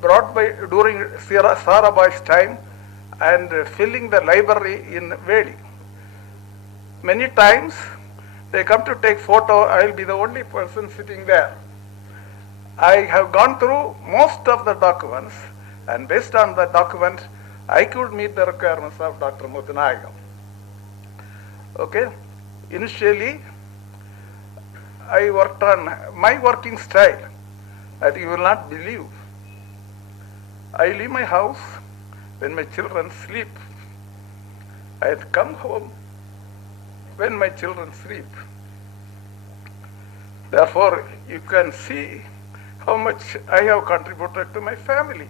brought by during Sarabhai's time and filling the library in Veli. Many times they come to take photo, I will be the only person sitting there. I have gone through most of the documents, and based on the document, I could meet the requirements of Dr. Muthanayagam. Okay, initially I worked on my working style that you will not believe. I leave my house when my children sleep. I had come home when my children sleep. Therefore, you can see how much I have contributed to my family.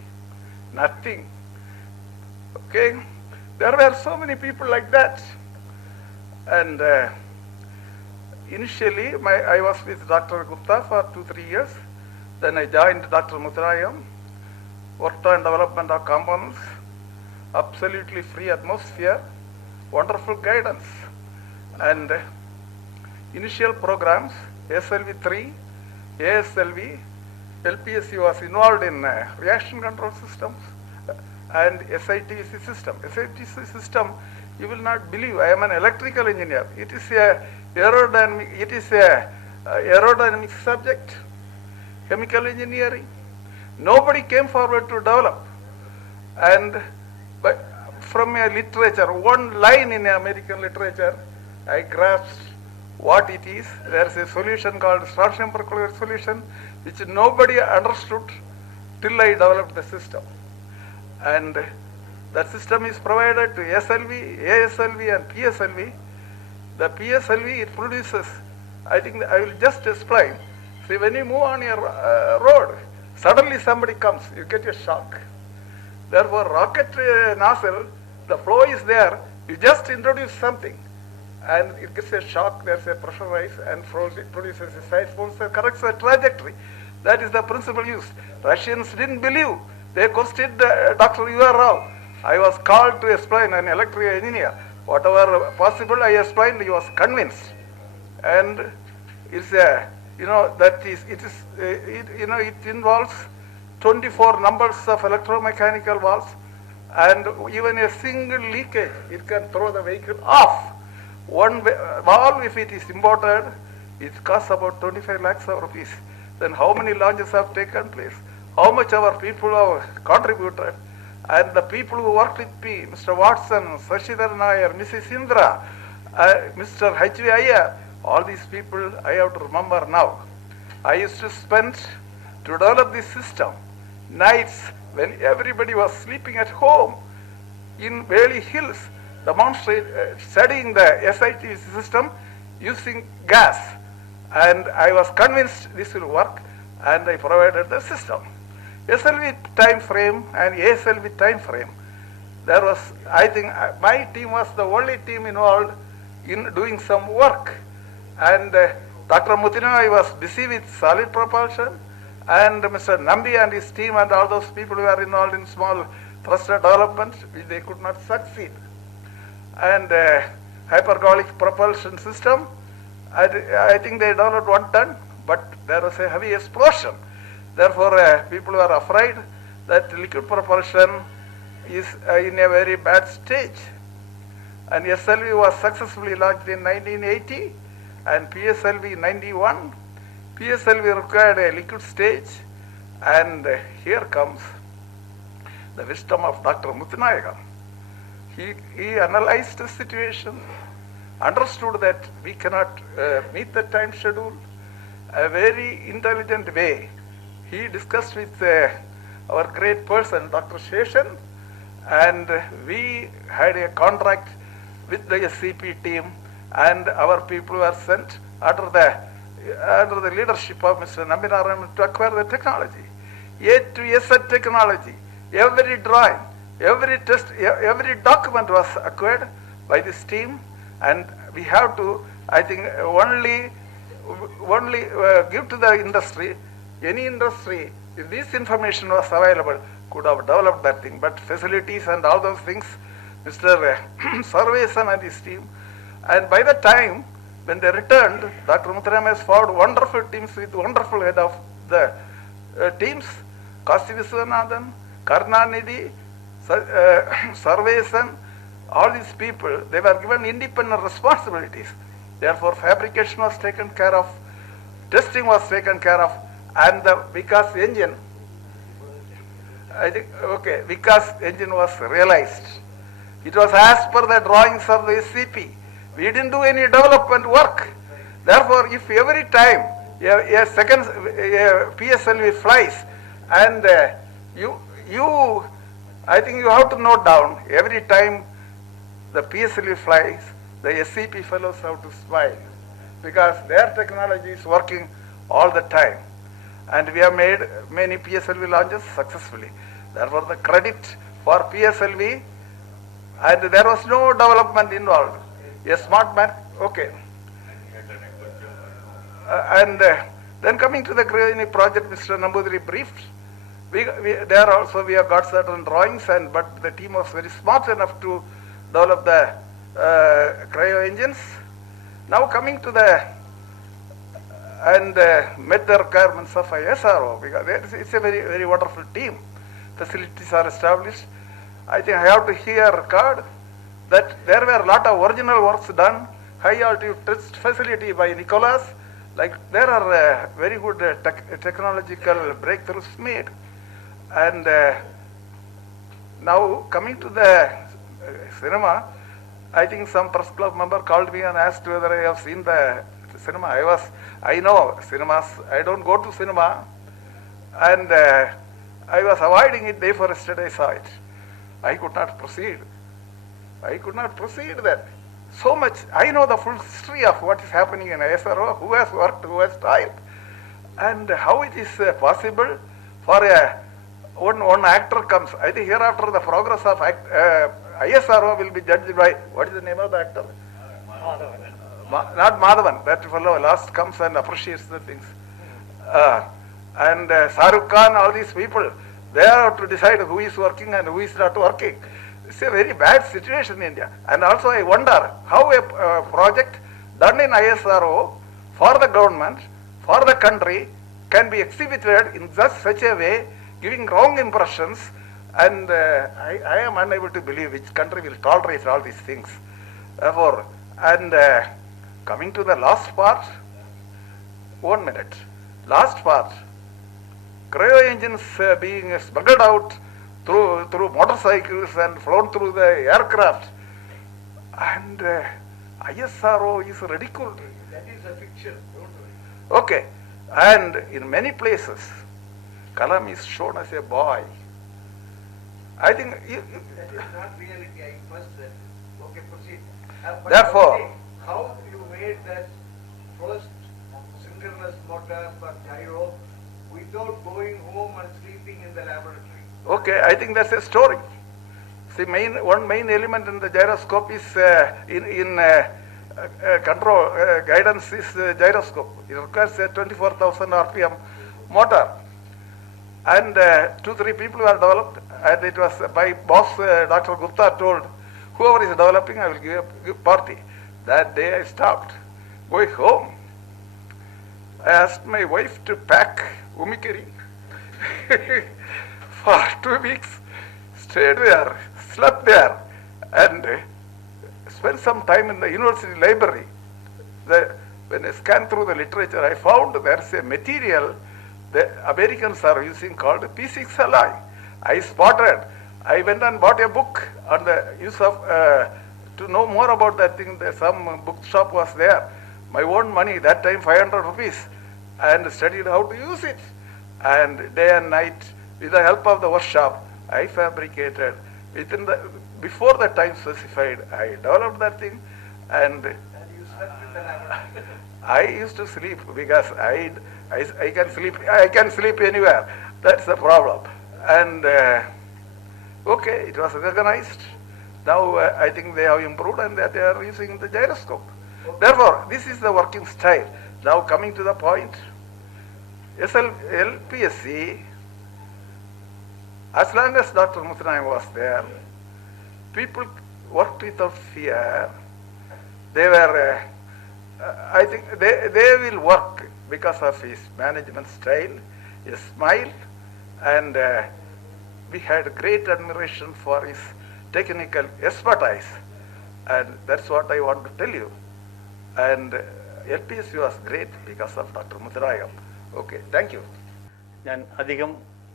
Nothing. Okay? There were so many people like that. And initially, I was with Dr. Gupta for 2-3 years. Then I joined Dr. Muthanayagam, worked on development of components, absolutely free atmosphere, wonderful guidance. And initial programs, SLV-3, ASLV, LPSC was involved in reaction control systems and SITC system. SITC system, you will not believe, I am an electrical engineer. It is a aerodynamic subject, chemical engineering. Nobody came forward to develop. And from a literature, one line in American literature, I grasped what it is. There is a solution called strontium perchlorate solution, which nobody understood till I developed the system. And that system is provided to SLV, ASLV, and PSLV. The PSLV, it produces, I think I will just explain. See, when you move on your road, suddenly somebody comes, you get a shock. Therefore, rocket nozzle, the flow is there, you just introduce something, and it gets a shock, there's a pressure rise, and it produces a side force that corrects the trajectory. That is the principle used. Russians didn't believe. They questioned Dr. U.R. Rao. I was called to explain, an electrical engineer. Whatever possible I explained, he was convinced. And it's it involves 24 numbers of electromechanical valves, and even a single leakage, it can throw the vehicle off. One valve, if it is imported, it costs about 25 lakhs of rupees. Then how many launches have taken place? How much our people have contributed? And the people who worked with me, Mr. Watson, Sashidhar Nair, Mrs. Indra, Mr. H.V. Iyer, all these people I have to remember now. I used to spend, to develop this system, nights when everybody was sleeping at home in Valley Hills, studying the SIT system using gas. And I was convinced this will work, and I provided the system. SLV time frame and ASLV time frame, there was, I think, my team was the only team involved in doing some work. And Dr. Muthanayagam was busy with solid propulsion, and Mr. Nambi and his team and all those people who were involved in small thruster development, they could not succeed. And hypergolic propulsion system, I think they developed 1 ton, but there was a heavy explosion. Therefore, people were afraid that liquid propulsion is in a very bad stage. And SLV was successfully launched in 1980, and PSLV in 91. PSLV required a liquid stage, and here comes the wisdom of Dr. Muthanayagam. He analyzed the situation, understood that we cannot meet the time schedule. A very intelligent way, he discussed with our great person, Dr. Sheshan, and we had a contract with the SCP team, and our people were sent under the leadership of Mr. Nambinaran to acquire the technology. A to Z technology. Every drawing, every test, every document was acquired by this team, and we have to, I think, only give to the industry. Any industry, if this information was available, could have developed that thing. But facilities and all those things, Mr. Sarvesan and his team, and by the time when they returned, Dr. Muthuram has formed wonderful teams with wonderful head of the teams, Kasi Viswanathan, Karnanidhi, Sarvesan, all these people, they were given independent responsibilities. Therefore, fabrication was taken care of, testing was taken care of, and the Vikas engine, I think, okay, Vikas engine was realized. It was as per the drawings of the SCP. We didn't do any development work. Therefore, if every time a second PSLV flies, and I think you have to note down, every time the PSLV flies, the SCP fellows have to smile, because their technology is working all the time. And we have made many PSLV launches successfully. Therefore, the credit for PSLV, and there was no development involved. A smart man, okay. Then coming to the Cryogenic project, Mr. Nambudiri briefed. There also we have got certain drawings, but the team was very smart enough to develop the cryo engines. Now coming to met the requirements of ISRO, because it's a very, very wonderful team. Facilities are established. I think I have to here record that there were a lot of original works done, high altitude test facility by Nicholas, like there are very good technological breakthroughs made. And now coming to the cinema, I think some press club member called me and asked whether I have seen the cinema. I know cinemas, I don't go to cinema, and I was avoiding it day for yesterday. I saw it. I could not proceed then. So much, I know the full history of what is happening in ISRO, who has worked, who has tried, and how it is possible for one actor comes. I think hereafter the progress of ISRO will be judged by, what is the name of the actor? Not Madhavan, that fellow last comes and appreciates the things. And Shahrukh Khan, all these people, they have to decide who is working and who is not working. It's a very bad situation in India. And also I wonder how a project done in ISRO for the government, for the country, can be exhibited in just such a way, giving wrong impressions. And I am unable to believe which country will tolerate all these things. Therefore, and coming to the last part, 1 minute. Last part, cryo engines being smuggled out through motorcycles and flown through the aircraft, and ISRO is ridiculed. That is a fiction, don't worry. Okay, and in many places, Kalam is shown as a boy. I think That is not reality. I must okay, proceed. But Therefore, how you made that first synchronous motor for gyro without going home and sleeping in the laboratory? okay, I think that's a story. See, one main element in the gyroscope is control guidance is gyroscope. It requires a 24,000 RPM motor, and 2-3 people were developed, and it was by boss Dr. Gupta told, whoever is developing, I will give a party. That day I stopped. Going home, I asked my wife to pack Umikiri. For 2 weeks, stayed there, slept there, and spent some time in the university library. When I scanned through the literature, I found there's a material the Americans are using called P6 alloy. I spotted. I went and bought a book on the use of, to know more about that thing. Some bookshop was there. My own money, that time 500 rupees, and studied how to use it. And day and night, with the help of the workshop, I fabricated. Before the time specified, I developed that thing, and And you slept in the laboratory. I used to sleep because I can sleep anywhere. That's the problem. And okay, it was recognized. Now I think they have improved and that they are using the gyroscope. Therefore, this is the working style. Now coming to the point, LPSC, as long as Dr. Muthanayam was there, people worked without fear. They were, I think they will work because of his management style, his smile, and we had great admiration for his technical expertise. And that's what I want to tell you. And LPSC was great because of Dr. Muthanayam. Okay, thank you. ഞാൻ അധികം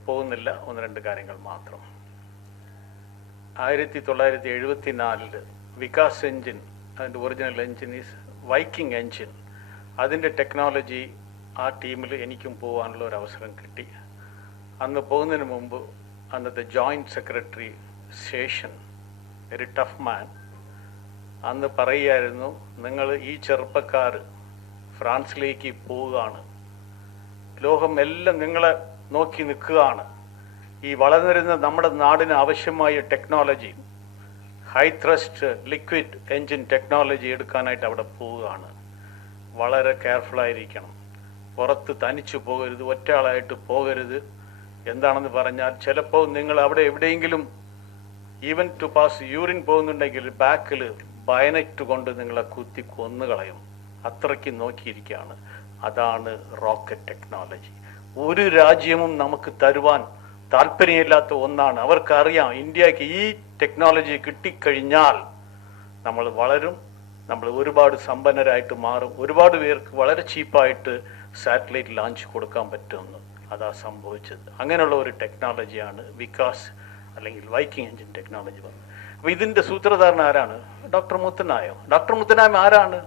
പോകുന്നില്ല, ഒന്ന് രണ്ട് കാര്യങ്ങൾ മാത്രം. 1974 Vikas engine, അതിൻ്റെ original engine is Viking engine. അതിൻ്റെ technology ആ ടീമിൽ എനിക്കും പോകാനുള്ള ഒരു അവസരം കിട്ടി. അന്ന് പോകുന്നതിന് മുമ്പ് അന്നത്തെ joint secretary Seshan, very tough man, അന്ന് പറയുമായിരുന്നു, നിങ്ങൾ ഈ ചെറുപ്പക്കാർ ഫ്രാൻസിലേക്ക് പോവുകയാണ്, ലോകം എല്ലാം നിങ്ങളെ നോക്കി നിൽക്കുകയാണ്, ഈ വളർന്നിരുന്ന നമ്മുടെ നാടിന് ആവശ്യമായ technology, high thrust liquid engine technology എടുക്കാനായിട്ട് അവിടെ പോവുകയാണ്, വളരെ കെയർഫുള്ളായിരിക്കണം, പുറത്ത് തനിച്ചു പോകരുത്, ഒറ്റ ആളായിട്ട് പോകരുത്. എന്താണെന്ന് പറഞ്ഞാൽ ചിലപ്പോൾ നിങ്ങൾ അവിടെ എവിടെയെങ്കിലും ഈവൻ ടു പാസ് യൂറിൻ പോകുന്നുണ്ടെങ്കിൽ ബാക്കിൽ ബയനറ്റ് കൊണ്ട് നിങ്ങളെ കുത്തി കൊന്നുകളയും, അത്രയ്ക്ക് നോക്കിയിരിക്കുകയാണ്. അതാണ് റോക്കറ്റ് ടെക്നോളജി. ഒരു രാജ്യവും നമുക്ക് തരുവാൻ താല്പര്യമില്ലാത്ത ഒന്നാണ്. അവർക്കറിയാം ഇന്ത്യക്ക് ഈ ടെക്നോളജി കിട്ടിക്കഴിഞ്ഞാൽ നമ്മൾ വളരും, നമ്മൾ ഒരുപാട് സമ്പന്നരായിട്ട് മാറും, ഒരുപാട് പേർക്ക് വളരെ ചീപ്പായിട്ട് സാറ്റലൈറ്റ് ലോഞ്ച് കൊടുക്കാൻ പറ്റുമെന്ന്. അതാ സംഭവിച്ചത്. അങ്ങനെയുള്ള ഒരു ടെക്നോളജിയാണ് വികാസ് അല്ലെങ്കിൽ വൈക്കിംഗ് എഞ്ചിൻ ടെക്നോളജി വന്നത്. അപ്പോൾ ഇതിൻ്റെ സൂത്രധാരൻ ആരാണ്? ഡോക്ടർ മുത്തനായം. ഡോക്ടർ മുത്തനായം ആരാണ്?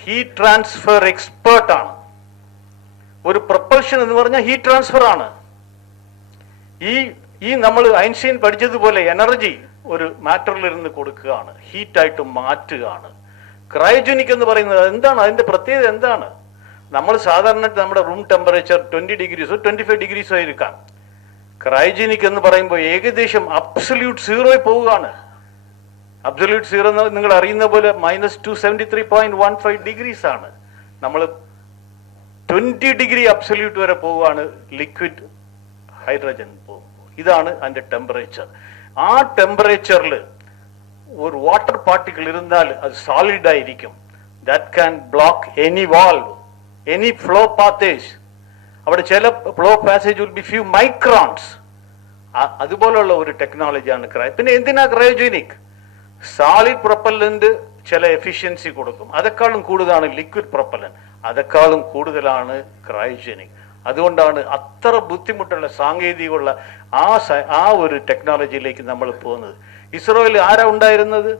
ഹീറ്റ് ട്രാൻസ്ഫർ എക്സ്പേർട്ടാണ്. ഒരു പ്രൊപ്പൽഷൻ എന്ന് പറഞ്ഞാൽ ഹീറ്റ് ട്രാൻസ്ഫർ ആണ്. ഈ നമ്മൾ ഐൻസ്റ്റൈൻ പഠിച്ചതുപോലെ എനർജി ഒരു മാറ്ററിലിരുന്ന് കൊടുക്കുകയാണ്, ഹീറ്റായിട്ട് മാറ്റുകയാണ്. ക്രയോജനിക് എന്ന് പറയുന്നത് എന്താണ്? അതിന്റെ പ്രത്യേകത എന്താണ്? നമ്മൾ സാധാരണ നമ്മുടെ റൂം ടെമ്പറേച്ചർ 20 ഡിഗ്രീസോ 25 ഡിഗ്രീസോ ഇരിക്കാം. ക്രയോജനിക് എന്ന് പറയുമ്പോൾ ഏകദേശം അബ്സല്യൂട്ട് സീറോയിൽ പോവുകയാണ്. അബ്സല്യൂട്ട് സീറോ എന്ന് നിങ്ങൾ അറിയുന്ന പോലെ -273.15 ഡിഗ്രീസ് ആണ്. നമ്മൾ 20 ഡിഗ്രി അബ്സല്യൂട്ട് വരെ പോവുകയാണ് ലിക്വിഡ് ഹൈഡ്രജൻ പോകുമ്പോൾ. ഇതാണ് അതിൻ്റെ ടെമ്പറേച്ചർ. ആ ടെമ്പറേച്ചറിൽ ഒരു വാട്ടർ പാർട്ടിക്കിൾ ഇരുന്നാൽ അത് സോളിഡ് ആയിരിക്കും. That can block any valve, any flow passage. അവിടെ ചില flow passage will be few microns. അതുപോലുള്ള ഒരു ടെക്നോളജിയാണ് പിന്നെ എന്തിനാ ക്രയോജനിക്? സോളിഡ് പ്രൊപ്പല്ലന്റ് ചില എഫിഷ്യൻസി കൊടുക്കും, അതെക്കാളും കൂടുതലാണ് ലിക്വിഡ് പ്രൊപ്പല്ലന്റ്, അതെക്കാളും കൂടുതലാണ് ക്രയോജനിക്. അതുകൊണ്ടാണ് അത്ര ബുദ്ധിമുട്ടുള്ള സാങ്കേതികമുള്ള ആ ഒരു ടെക്നോളജിയിലേക്ക് നമ്മൾ പോകുന്നത്. ഇസ്രോയിൽ ആരാ ഉണ്ടായിരുന്നത്?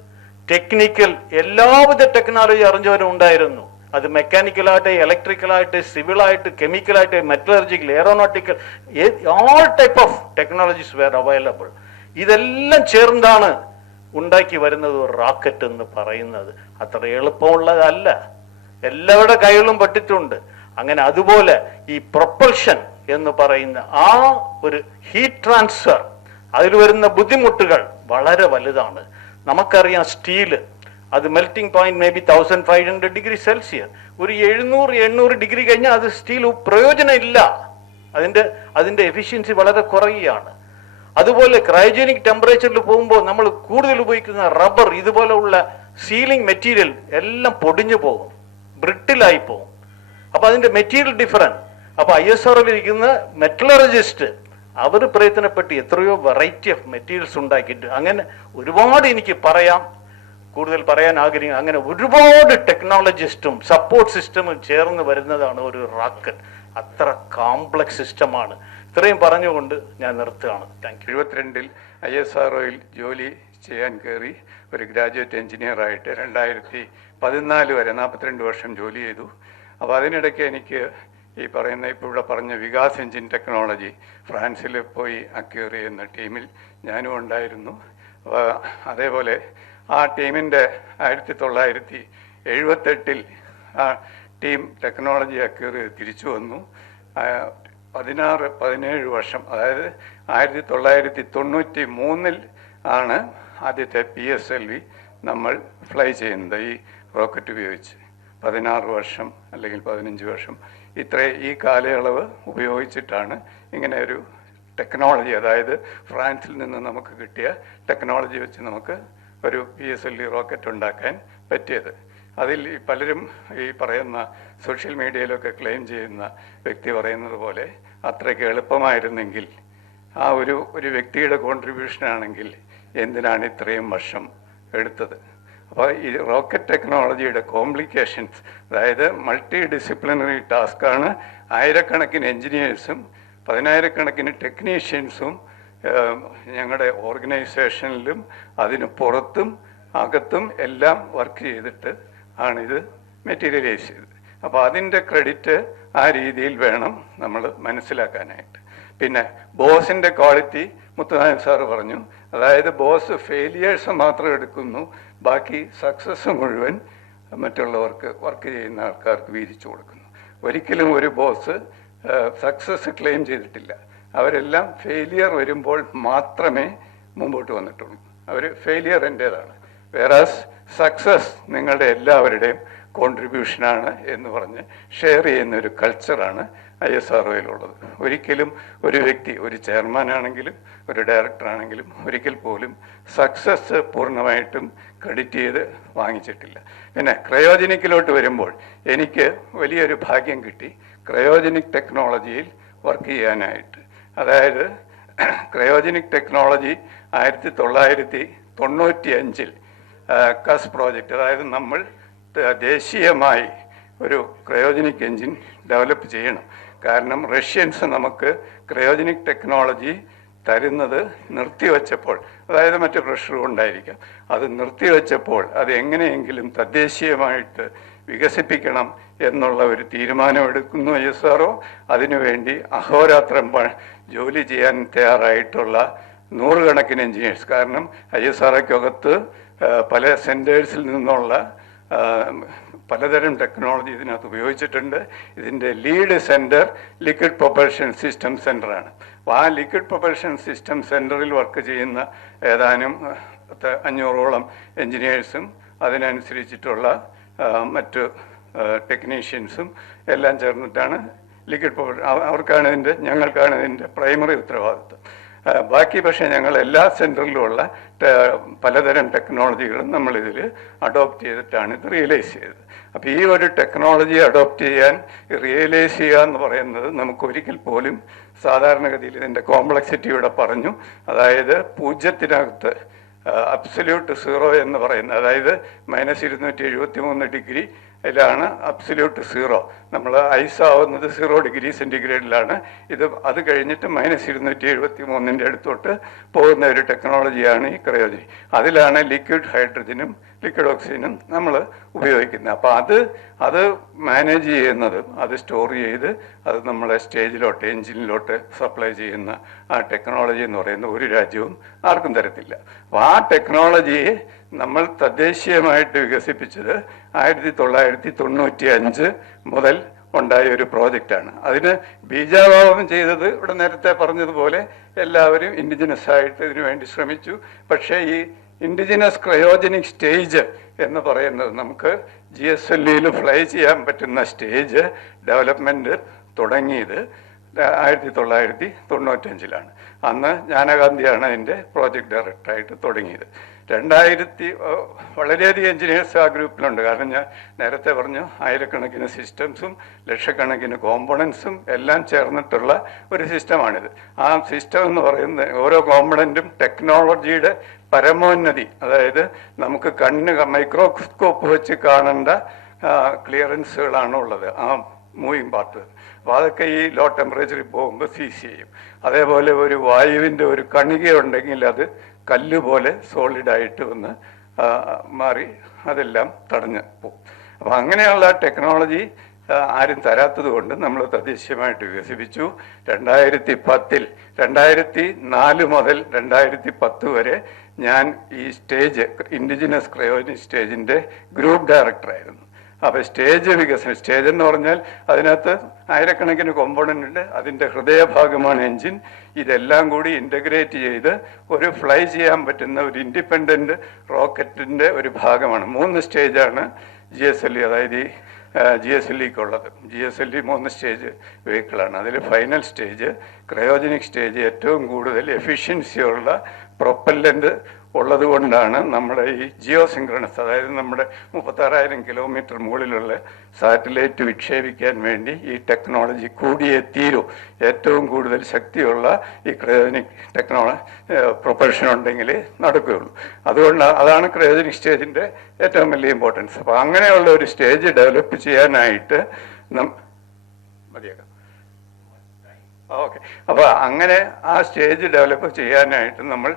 ടെക്നിക്കൽ എല്ലാവിധ ടെക്നോളജി അറിഞ്ഞവരും ഉണ്ടായിരുന്നു. അത് മെക്കാനിക്കലായിട്ട്, ഇലക്ട്രിക്കലായിട്ട്, സിവിലായിട്ട്, കെമിക്കലായിട്ട്, metallurgical, aeronautical, all type of technologies were available. ഇതെല്ലാം ചേർന്നാണ് ഉണ്ടാക്കി വരുന്നത് ഒരു റോക്കറ്റ് എന്ന് പറയുന്നത്. അത്ര എളുപ്പമുള്ളതല്ല, എല്ലാവരുടെ കൈകളിലും പെട്ടിട്ടുണ്ട്. അങ്ങനെ അതുപോലെ ഈ പ്രൊപ്പൽഷൻ എന്ന് പറയുന്ന ആ ഒരു ഹീറ്റ് ട്രാൻസ്ഫർ, അതിൽ വരുന്ന ബുദ്ധിമുട്ടുകൾ വളരെ വലുതാണ്. നമുക്കറിയാം സ്റ്റീല്, അത് melting point may be 1500 degree Celsius. ഒരു 700-800 ഡിഗ്രി കഴിഞ്ഞാൽ അത് സ്റ്റീൽ പ്രയോജനം ഇല്ല, അതിന്റെ എഫിഷ്യൻസി വളരെ കുറയുകയാണ്. അതുപോലെ ക്രയോജനിക് ടെമ്പറേച്ചറിൽ പോകുമ്പോൾ നമ്മൾ കൂടുതൽ ഉപയോഗിക്കുന്ന റബ്ബർ, ഇതുപോലുള്ള സീലിംഗ് മെറ്റീരിയൽ എല്ലാം പൊടിഞ്ഞു പോകും, ബ്രിട്ടിലായി പോകും. അപ്പൊ അതിന്റെ മെറ്റീരിയൽ ഡിഫറൻറ്റ്. അപ്പൊ ISROയിൽ ഇരിക്കുന്ന മെറ്റലർജിസ്റ്റ് അവർ പ്രയത്നപ്പെട്ട് എത്രയോ വെറൈറ്റി ഓഫ് മെറ്റീരിയൽസ് ഉണ്ടാക്കിയിട്ട് അങ്ങനെ ഒരുപാട് എനിക്ക് പറയാം, കൂടുതൽ പറയാൻ ആഗ്രഹിക്കും. അങ്ങനെ ഒരുപാട് ടെക്നോളജിസ്റ്റും സപ്പോർട്ട് സിസ്റ്റമും ചേർന്ന് വരുന്നതാണ് ഒരു റോക്കറ്റ്. അത്ര കോംപ്ലക്സ് സിസ്റ്റമാണ്. ഇത്രയും പറഞ്ഞുകൊണ്ട് ഞാൻ നിർത്തുകയാണ്. Thank you. 72-ൽ ISROയിൽ ജോലി ചെയ്യാൻ കയറി ഒരു ഗ്രാജുവേറ്റ് എഞ്ചിനീയറായിട്ട് 2014 വരെ 42 വർഷം ജോലി ചെയ്തു. അപ്പോൾ അതിനിടയ്ക്ക് എനിക്ക് ഈ പറയുന്ന ഇപ്പോൾ ഇവിടെ പറഞ്ഞ വികാസ് എഞ്ചിൻ ടെക്നോളജി ഫ്രാൻസിൽ പോയി അക്യൂർ ചെയ്യുന്ന ടീമിൽ ഞാനും ഉണ്ടായിരുന്നു. അതേപോലെ ആ ടീമിൻ്റെ 1978-ൽ ആ ടീം ടെക്നോളജി അക്യൂർ തിരിച്ചു വന്നു. 16-17 വർഷം, അതായത് 1993 ആണ് ആദ്യത്തെ PSLV നമ്മൾ ഫ്ലൈ ചെയ്യുന്നത് ഈ റോക്കറ്റ് ഉപയോഗിച്ച്. 16 വർഷം അല്ലെങ്കിൽ 15 വർഷം ഈ കാലയളവ് ഉപയോഗിച്ചിട്ടാണ് ഇങ്ങനെ ഒരു ടെക്നോളജി, അതായത് ഫ്രാൻസിൽ നിന്ന് നമുക്ക് കിട്ടിയ ടെക്നോളജി വെച്ച് നമുക്ക് ഒരു PSLV റോക്കറ്റ് ഉണ്ടാക്കാൻ പറ്റിയത്. അതിൽ പലരും ഈ പറയുന്ന സോഷ്യൽ മീഡിയയിലൊക്കെ ക്ലെയിം ചെയ്യുന്ന വ്യക്തി പറയുന്നത് പോലെ അത്രയ്ക്ക് എളുപ്പമായിരുന്നെങ്കിൽ ആ ഒരു വ്യക്തിയുടെ കോൺട്രിബ്യൂഷൻ ആണെങ്കിൽ എന്തിനാണ് ഇത്രയും വർഷം എടുത്തത്? അപ്പോൾ ഈ റോക്കറ്റ് ടെക്നോളജിയുടെ കോംപ്ലിക്കേഷൻസ്, അതായത് മൾട്ടി ഡിസിപ്ലിനറി ടാസ്ക്കാണ്. ആയിരക്കണക്കിന് എൻജിനീയേഴ്സും 10,000-കണക്കിന് ടെക്നീഷ്യൻസും ഞങ്ങളുടെ ഓർഗനൈസേഷനിലും അതിന് പുറത്തും അകത്തും എല്ലാം വർക്ക് ചെയ്തിട്ട് ആണിത് മെറ്റീരിയലൈസ് ചെയ്തത്. അപ്പോൾ അതിൻ്റെ ക്രെഡിറ്റ് ആ രീതിയിൽ വേണം നമ്മൾ മനസ്സിലാക്കാനായിട്ട്. പിന്നെ ബോസിൻ്റെ ക്വാളിറ്റി മുത്തുനായൻ സാറ് പറഞ്ഞു, അതായത് ബോസ് ഫെയിലിയേഴ്സ് മാത്രം എടുക്കുന്നു, ബാക്കി സക്സസ് മുഴുവൻ മറ്റുള്ളവർക്ക്, വർക്ക് ചെയ്യുന്ന ആൾക്കാർക്ക് വീതിച്ചു കൊടുക്കുന്നു. ഒരിക്കലും ഒരു ബോസ് സക്സസ് ക്ലെയിം ചെയ്തിട്ടില്ല. അവരെല്ലാം ഫെയിലിയർ വരുമ്പോൾ മാത്രമേ മുമ്പോട്ട് വന്നിട്ടുള്ളൂ. അവർ ഫെയിലിയർ എൻ്റേതാണ്, വേറാസ് സക്സസ് നിങ്ങളുടെ എല്ലാവരുടെയും കോൺട്രിബ്യൂഷനാണ് എന്ന് പറഞ്ഞ് ഷെയർ ചെയ്യുന്ന ഒരു കൾച്ചറാണ് ISROയിലുള്ളത്. ഒരിക്കലും ഒരു വ്യക്തി, ഒരു ചെയർമാൻ ആണെങ്കിലും ഒരു ഡയറക്ടർ ആണെങ്കിലും ഒരിക്കൽ പോലും സക്സസ് പൂർണ്ണമായിട്ടും ക്രെഡിറ്റ് ചെയ്ത് വാങ്ങിച്ചിട്ടില്ല. പിന്നെ ക്രയോജനിക്കിലോട്ട് വരുമ്പോൾ എനിക്ക് വലിയൊരു ഭാഗ്യം കിട്ടി ക്രയോജനിക് ടെക്നോളജിയിൽ വർക്ക് ചെയ്യാനായിട്ട്. അതായത് ക്രയോജനിക് ടെക്നോളജി 1995 കസ് പ്രോജക്റ്റ്, അതായത് നമ്മൾ ദേശീയമായി ഒരു ക്രയോജനിക് എൻജിൻ ഡെവലപ്പ് ചെയ്യണം. കാരണം റഷ്യൻസ് നമുക്ക് ക്രയോജനിക് ടെക്നോളജി തരുന്നത് നിർത്തിവെച്ചപ്പോൾ, അതായത് മറ്റു പ്രഷർ കൊണ്ടായിരിക്കാം, അത് നിർത്തിവെച്ചപ്പോൾ അത് എങ്ങനെയെങ്കിലും തദ്ദേശീയമായിട്ട് വികസിപ്പിക്കണം എന്നുള്ള ഒരു തീരുമാനമെടുക്കുന്നു ISRO. അതിനുവേണ്ടി അഹോരാത്രം ജോലി ചെയ്യാൻ തയ്യാറായിട്ടുള്ള 100 കണക്കിന് എൻജിനീയേഴ്സ്. കാരണം ISROയ്ക്കകത്ത് പല സെൻറ്റേഴ്സിൽ നിന്നുള്ള പലതരം ടെക്നോളജി ഇതിനകത്ത് ഉപയോഗിച്ചിട്ടുണ്ട്. ഇതിൻ്റെ lead centre liquid propulsion system സെൻ്ററാണ്. അപ്പോൾ ആ ലിക്വിഡ് പ്രൊപ്പൽഷൻ സിസ്റ്റം സെൻ്ററിൽ വർക്ക് ചെയ്യുന്ന ഏതാനും 500ഓളം എൻജിനീയേഴ്സും അതിനനുസരിച്ചിട്ടുള്ള മറ്റ് ടെക്നീഷ്യൻസും എല്ലാം ചേർന്നിട്ടാണ് ലിക്വിഡ് പ്രൊപ്പൽഷൻ, ഞങ്ങൾക്കാണ് ഇതിൻ്റെ പ്രൈമറി ഉത്തരവാദിത്വം. ബാക്കി പക്ഷേ ഞങ്ങൾ എല്ലാ സെൻറ്ററിലുമുള്ള പലതരം ടെക്നോളജികളും നമ്മളിതിൽ അഡോപ്റ്റ് ചെയ്തിട്ടാണ് ഇത് റിയലൈസ് ചെയ്തത്. അപ്പോൾ ഈ ഒരു ടെക്നോളജി അഡോപ്റ്റ് ചെയ്യാൻ, റിയലൈസ് ചെയ്യുക എന്ന് പറയുന്നത് നമുക്ക് ഒരിക്കൽ പോലും സാധാരണഗതിയിൽ ഇതിൻ്റെ കോംപ്ലക്സിറ്റിയുടെ പറഞ്ഞു. അതായത് 0-നകത്ത് അബ്സല്യൂട്ട് സീറോ എന്ന് പറയുന്നത്, അതായത് -273 ഡിഗ്രിയിലാണ് അബ്സല്യൂട്ട് സീറോ. നമ്മൾ ഐസ് ആവുന്നത് 0 ഡിഗ്രി സെൻറ്റിഗ്രേഡിലാണ്. അത് കഴിഞ്ഞിട്ട് -273 അടുത്തോട്ട് പോകുന്ന ഒരു ടെക്നോളജിയാണ് ഈ ക്രയോജനി. അതിലാണ് ലിക്വിഡ് ഹൈഡ്രജനും ലിക്വിഡ് ഓക്സിജനും നമ്മൾ ഉപയോഗിക്കുന്നത്. അപ്പോൾ അത് മാനേജ് ചെയ്യുന്നതും അത് സ്റ്റോർ ചെയ്ത് അത് നമ്മളെ സ്റ്റേജിലോട്ട്, എൻജിനിലോട്ട് സപ്ലൈ ചെയ്യുന്ന ആ ടെക്നോളജി എന്ന് പറയുന്ന ഒരു രാജ്യവും ആർക്കും തരത്തില്ല. അപ്പോൾ ആ ടെക്നോളജിയെ നമ്മൾ തദ്ദേശീയമായിട്ട് വികസിപ്പിച്ചത് 1995 മുതൽ ഉണ്ടായ ഒരു പ്രോജക്റ്റാണ്. അതിന് ബീജാവാപം ചെയ്തത് ഇവിടെ നേരത്തെ പറഞ്ഞതുപോലെ എല്ലാവരും ഇൻഡിജിനസ് ആയിട്ട് ഇതിനു വേണ്ടി ശ്രമിച്ചു. പക്ഷേ ഈ ഇൻഡിജിനസ് ക്രയോജനിക് സ്റ്റേജ് എന്ന് പറയുന്നത് നമുക്ക് GSLVയിൽ ഫ്ലൈ ചെയ്യാൻ പറ്റുന്ന സ്റ്റേജ് ഡെവലപ്മെൻറ്റ് തുടങ്ങിയത് 1995 അന്ന് ജ്ഞാനകാന്തിയാണ് അതിൻ്റെ പ്രോജക്റ്റ് ഡയറക്ടറായിട്ട് തുടങ്ങിയത്. 2000 വളരെയധികം എൻജിനീയേഴ്സ് ആ ഗ്രൂപ്പിലുണ്ട്. കാരണം ഞാൻ നേരത്തെ പറഞ്ഞു, ആയിരക്കണക്കിന് സിസ്റ്റംസും ലക്ഷക്കണക്കിന് കോമ്പണൻസും എല്ലാം ചേർന്നിട്ടുള്ള ഒരു സിസ്റ്റമാണിത്. ആ സിസ്റ്റം എന്ന് പറയുന്നത് ഓരോ കോമ്പണൻറ്റും ടെക്നോളജിയുടെ പരമോന്നതി, അതായത് നമുക്ക് മൈക്രോസ്കോപ്പ് വെച്ച് കാണേണ്ട ക്ലിയറൻസുകളാണ് ഉള്ളത് ആ മൂവിങ് പാർട്ട്. അപ്പോൾ അതൊക്കെ ഈ ലോ ടെമ്പറേച്ചറിൽ പോകുമ്പോൾ സീസ് ചെയ്യും. അതേപോലെ ഒരു വായുവിൻ്റെ ഒരു കണികയുണ്ടെങ്കിൽ അത് കല്ല് പോലെ സോളിഡായിട്ട് ഒന്ന് മാറി അതെല്ലാം തടഞ്ഞ് പോകും. അപ്പോൾ അങ്ങനെയുള്ള ടെക്നോളജി ആരും തരാത്തത് കൊണ്ട് നമ്മൾ തദ്ദേശീയമായിട്ട് വികസിപ്പിച്ചു. 2010 2004 മുതൽ 2010 വരെ ഞാൻ ഈ സ്റ്റേജ് ഇൻഡിജിനസ് ക്രയോജനിക് സ്റ്റേജിൻ്റെ ഗ്രൂപ്പ് ഡയറക്ടറായിരുന്നു. അപ്പോൾ സ്റ്റേജ് വികസനം, സ്റ്റേജ് എന്ന് പറഞ്ഞാൽ അതിനകത്ത് ആയിരക്കണക്കിന് കോമ്പണൻ്റ് ഉണ്ട്. അതിൻ്റെ ഹൃദയഭാഗമാണ് എൻജിൻ. ഇതെല്ലാം കൂടി ഇൻ്റഗ്രേറ്റ് ചെയ്ത് ഒരു ഫ്ലൈ ചെയ്യാൻ പറ്റുന്ന ഒരു ഇൻഡിപെൻഡൻറ്റ് റോക്കറ്റിൻ്റെ ഒരു ഭാഗമാണ്. 3 സ്റ്റേജാണ് GSLV, അതായത് ഈ GSLVക്കുള്ളത്. GSLV 3 stage വെഹിക്കിളാണ്. അതിൽ ഫൈനൽ സ്റ്റേജ്, ക്രയോജനിക് സ്റ്റേജ്, ഏറ്റവും കൂടുതൽ എഫിഷ്യൻസിയുള്ള പ്രൊപ്പല്ലൻ്റ് ഉള്ളത് കൊണ്ടാണ് നമ്മുടെ ഈ ജിയോസിൻക്രണസ്, അതായത് നമ്മുടെ 36,000 കിലോമീറ്റർ മുകളിലുള്ള സാറ്റലൈറ്റ് വിക്ഷേപിക്കാൻ വേണ്ടി ഈ ടെക്നോളജി കൂടിയേ തീരൂ. ഏറ്റവും കൂടുതൽ ശക്തിയുള്ള ഈ ക്രയോജനിക് പ്രൊപ്പൽഷൻ ഉണ്ടെങ്കിൽ നടക്കുകയുള്ളൂ. അതാണ് ക്രയോജനിക് സ്റ്റേജിൻ്റെ ഏറ്റവും വലിയ ഇമ്പോർട്ടൻസ്. അപ്പോൾ അങ്ങനെയുള്ള ഒരു സ്റ്റേജ് ഡെവലപ്പ് ചെയ്യാനായിട്ട് മതിയാക്കാം. ഓക്കെ. അപ്പോൾ അങ്ങനെ ആ സ്റ്റേജ് ഡെവലപ്പ് ചെയ്യാനായിട്ട് നമ്മൾ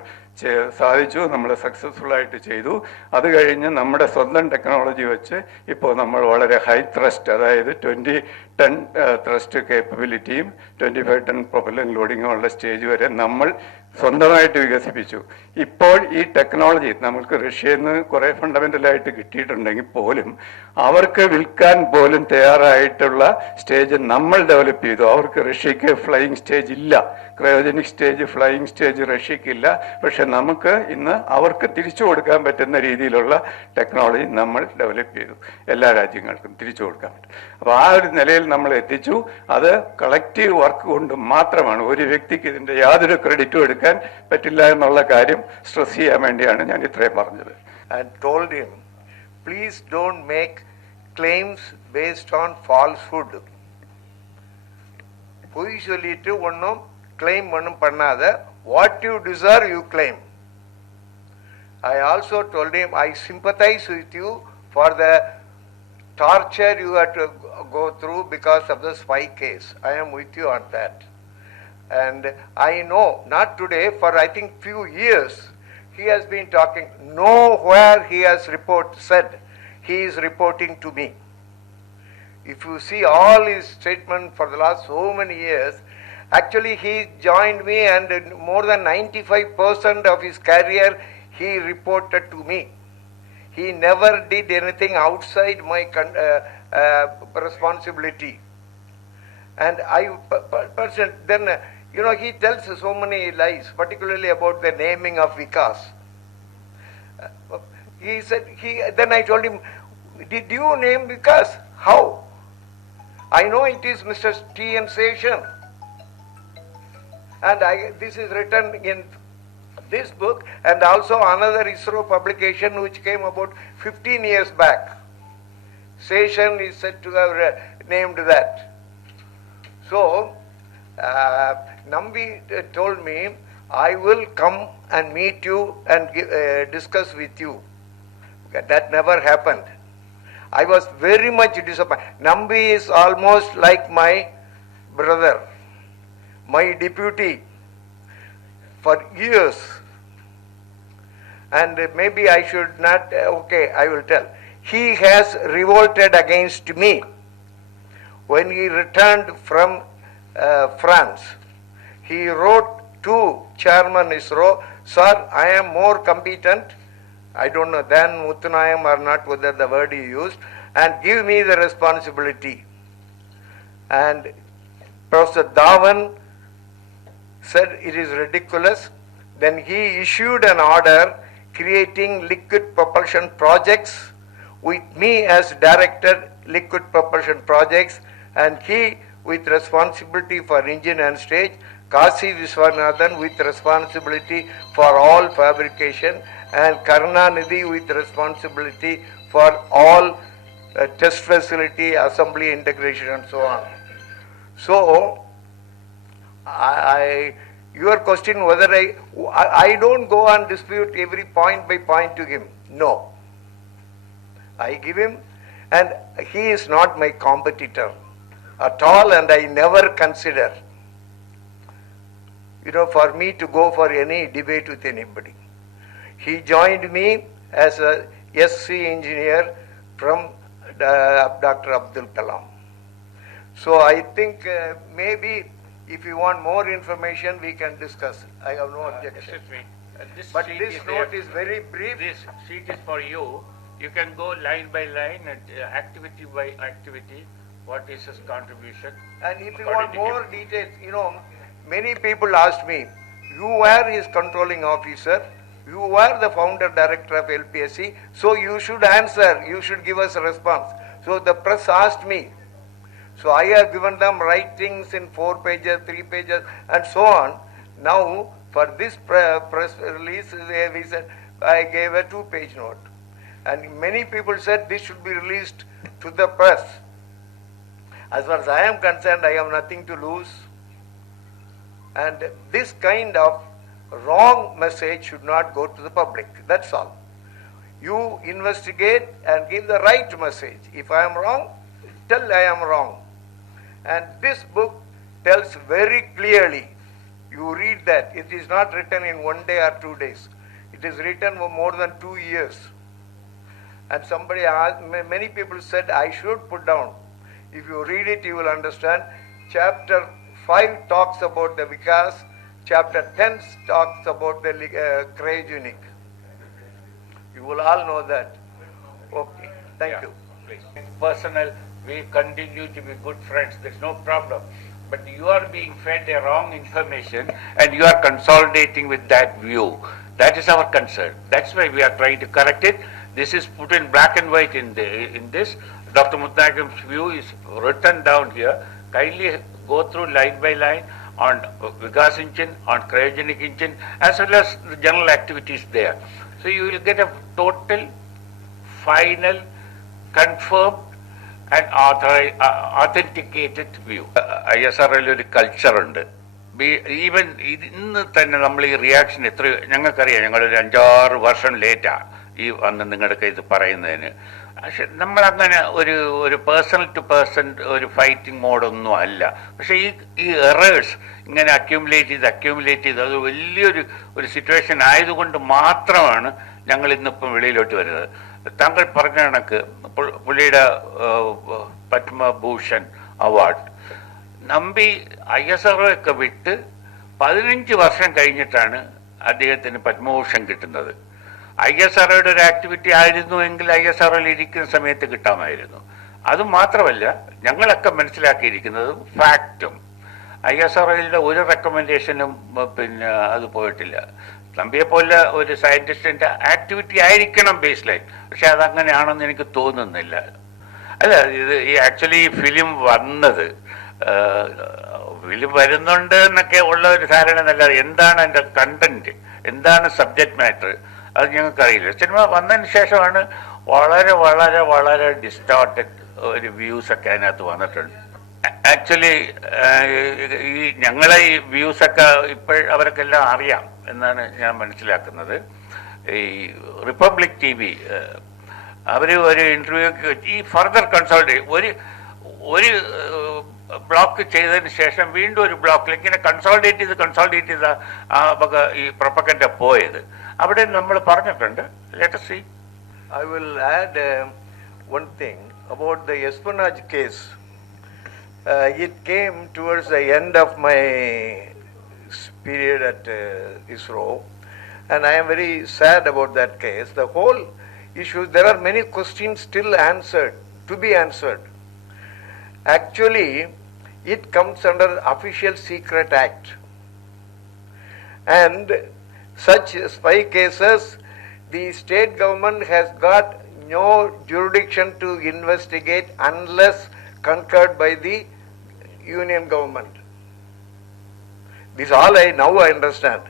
സാധിച്ചു. നമ്മൾ സക്സസ്ഫുൾ ആയിട്ട് ചെയ്തു. അത് കഴിഞ്ഞ് നമ്മുടെ സ്വന്തം ടെക്നോളജി വെച്ച് ഇപ്പോൾ നമ്മൾ വളരെ ഹൈ ത്രസ്റ്റ്, അതായത് 20 ടൺ ത്രസ്റ്റ് കേപ്പബിലിറ്റിയും 25 ടൺ പ്രൊപ്പല്ലൻ ലോഡിങ്ങും ഉള്ള സ്റ്റേജ് വരെ നമ്മൾ സ്വന്തമായിട്ട് വികസിപ്പിച്ചു. ഇപ്പോൾ ഈ ടെക്നോളജി നമുക്ക് റഷ്യയിൽ നിന്ന് കുറേ ഫണ്ടമെൻ്റലായിട്ട് കിട്ടിയിട്ടുണ്ടെങ്കിൽ പോലും അവർക്ക് വിൽക്കാൻ പോലും തയ്യാറായിട്ടുള്ള സ്റ്റേജ് നമ്മൾ ഡെവലപ്പ് ചെയ്തു. അവർക്ക് റഷ്യക്ക് ഫ്ലൈയിങ് സ്റ്റേജ് ഇല്ല, ക്രയോജനിക് സ്റ്റേജ്, ഫ്ലൈയിങ് സ്റ്റേജ് റഷ്യക്കില്ല. പക്ഷെ നമുക്ക് ഇന്ന് അവർക്ക് തിരിച്ചു കൊടുക്കാൻ പറ്റുന്ന രീതിയിലുള്ള ടെക്നോളജി നമ്മൾ ഡെവലപ്പ് ചെയ്തു. എല്ലാ രാജ്യങ്ങൾക്കും തിരിച്ചു കൊടുക്കാൻ പറ്റും. അപ്പോൾ ആ ഒരു നിലയിൽ നമ്മൾ എത്തിച്ചു. അത് കളക്റ്റീവ് വർക്ക് കൊണ്ട് മാത്രമാണ്. ഒരു വ്യക്തിക്ക് ഇതിൻ്റെ യാതൊരു ക്രെഡിറ്റും എടുക്കാൻ പറ്റില്ല എന്നുള്ള കാര്യം സ്ട്രെസ് ചെയ്യാൻ വേണ്ടിയാണ് ഞാൻ ഇത്രയും പറഞ്ഞത്. And told him, please don't make claims based on falsehood. பொய் சொல்லிட்டு ஒன்றும் claim ஒன்றும் பண்ணாத. What you deserve you claim. I also told him, I sympathize with you for the torture you had to go through because of the spy case. I am with you on that. And I know, not today, for I think few years, he has been talking. Nowhere he has said he is reporting to me. If you see all his statements for the last so many years, actually he joined me, and more than 95% of his career he reported to me. He never did anything outside my responsibility. And then he tells so many lies, particularly about the naming of Vikas. He said, then I told him, did you name Vikas? How? I know it is Mr. T.N. Seshan. And this is written in this book, and also another ISRO publication which came about 15 years back. Seshan is said to have named that. So, Nambi told me, I will come and meet you and discuss with you. That never happened. I was very much disappointed. Nambi is almost like my brother, my deputy for years. And maybe I should not, okay, I will tell. He has revolted against me. When he returned from France, he wrote to Chairman ISRO, sir, I am more competent, I don't know, than Muthanayam or not, whether the word he used, and give me the responsibility. And Professor Dhawan said it is ridiculous. Then he issued an order creating liquid propulsion projects with me as director, liquid propulsion projects, and he with responsibility for engine and stage, Kasi Viswanathan with responsibility for all fabrication, and Karunanidhi with responsibility for all test facility, assembly, integration, and so on. So, your question whether I don't go and dispute every point by point to him. No. I give him, and he is not my competitor at all, and I never consider, for me to go for any debate with anybody. He joined me as a SC engineer from Dr. Abdul Kalam. So I think maybe if you want more information, we can discuss. I have no objection. Excuse me. But this note is very brief. This sheet is for you. You can go line by line and activity by activity. What is his contribution? And if you according want to more him. details, many people asked me, you were his controlling officer, you were the founder director of LPSC, so you should answer, you should give us a response. So the press asked me. So I have given them writings in 4 pages, 3 pages, and so on. Now, for this press release, we said, I gave a 2-page note. And many people said this should be released to the press. As far as I am concerned, I have nothing to lose. And this kind of wrong message should not go to the public. That's all. You investigate and give the right message. If I am wrong, tell I am wrong. And this book tells very clearly, you read that, it is not written in 1 day or 2 days. It is written for more than 2 years. And somebody asked, many people said I should put down. If you read it, you will understand. Chapter 5 talks about the Vikas. Chapter 10 talks about the cryogenic. You will all know that. Okay, thank Yeah, you. please. Personal, we continue to be good friends. There's no problem. But you are being fed a wrong information and you are consolidating with that view. That is our concern. That's why we are trying to correct it. This is put in black and white in this. Dr. Muthunagam's view is written down here. Kindly go through line by line on Vikas engine, on cryogenic engine, as well as the general activities there. So you will get a total, final, confirmed and authenticated view. ISRL ഒരു കൾച്ചറുണ്ട്. Even ഇന്ന് തന്നെ നമ്മൾ ഈ reaction ഞങ്ങൾക്കറിയാം, ഞങ്ങളൊരു 5-6 വർഷം ലേറ്റാണ് ഈ വന്ന് നിങ്ങളുടെ ഇത് പറയുന്നതിന്. പക്ഷെ നമ്മളങ്ങനെ ഒരു പേഴ്സണൽ ടു പേഴ്സൺ ഒരു ഫൈറ്റിംഗ് മോഡൊന്നും അല്ല. പക്ഷെ ഈ എറേഴ്സ് ഇങ്ങനെ അക്യൂമുലേറ്റ് ചെയ്ത് അത് വലിയൊരു സിറ്റുവേഷൻ ആയതുകൊണ്ട് മാത്രമാണ് ഞങ്ങൾ ഇന്നിപ്പം വെളിയിലോട്ട് വരുന്നത്. താങ്കൾ പറഞ്ഞ കണക്ക് പുള്ളിയുടെ പത്മഭൂഷൺ അവാർഡ് നമ്പി ISRO ഒക്കെ വിട്ട് 15 വർഷം കഴിഞ്ഞിട്ടാണ് അദ്ദേഹത്തിന് പത്മഭൂഷൺ കിട്ടുന്നത്. ISROയുടെ ഒരു ആക്ടിവിറ്റി ആയിരുന്നുവെങ്കിൽ ISROയിൽ ഇരിക്കുന്ന സമയത്ത് കിട്ടാമായിരുന്നു. അതുമാത്രമല്ല, ഞങ്ങളൊക്കെ മനസ്സിലാക്കിയിരിക്കുന്നത് ഫാക്റ്റും ISROയുടെ ഒരു റെക്കമെൻഡേഷനും പിന്നെ അത് പോയിട്ടില്ല. നമ്പിയെ പോലെ ഒരു സയന്റിസ്റ്റിന്റെ ആക്ടിവിറ്റി ആയിരിക്കണം ബേസ് ലൈൻ. പക്ഷെ അതങ്ങനെയാണെന്ന് എനിക്ക് തോന്നുന്നില്ല. അല്ല, ഇത് ആക്ച്വലി ഈ ഫിലിം വന്നത് ഫിലിം വരുന്നുണ്ട് എന്നൊക്കെ ഉള്ള ഒരു ധാരണ എന്നല്ലാതെ എന്താണ് അതിൻ്റെ കണ്ടന്റ്, എന്താണ് സബ്ജക്ട് മാറ്റർ, അത് ഞങ്ങൾക്കറിയില്ല. സിനിമ വന്നതിന് ശേഷമാണ് വളരെ വളരെ വളരെ ഡിസ്റ്റോർട്ടഡ് ഒരു വ്യൂസൊക്കെ അതിനകത്ത് വന്നിട്ടുണ്ട്. ആക്ച്വലി ഈ ഞങ്ങളെ ഈ വ്യൂസൊക്കെ അവർക്കെല്ലാം അറിയാം എന്നാണ് ഞാൻ മനസ്സിലാക്കുന്നത്. ഈ റിപ്പബ്ലിക് TV അവർ ഒരു ഇന്റർവ്യൂക്ക് ഈ ഫർദർ കൺസോൾട്ടേറ്റ് ഒരു ബ്ലോക്ക് ചെയ്തതിന് ശേഷം വീണ്ടും ഒരു ബ്ലോക്കിൽ ഇങ്ങനെ കൺസോൾട്ടേറ്റ് ചെയ്ത ആ വക ഈ പ്രൊപ്പഗൻഡ പോയത് അവിടെ നമ്മൾ പറഞ്ഞിട്ടുണ്ട്. Let us see. I will add one thing about the espionage case. It came towards the end of my period at ISRO, and I am very sad about that case. The whole issue, there are many questions still to be answered. Actually, it comes under Official Secret Act, and such spy cases, the state government has got no jurisdiction to investigate unless concurred by the union government. This all now I understand.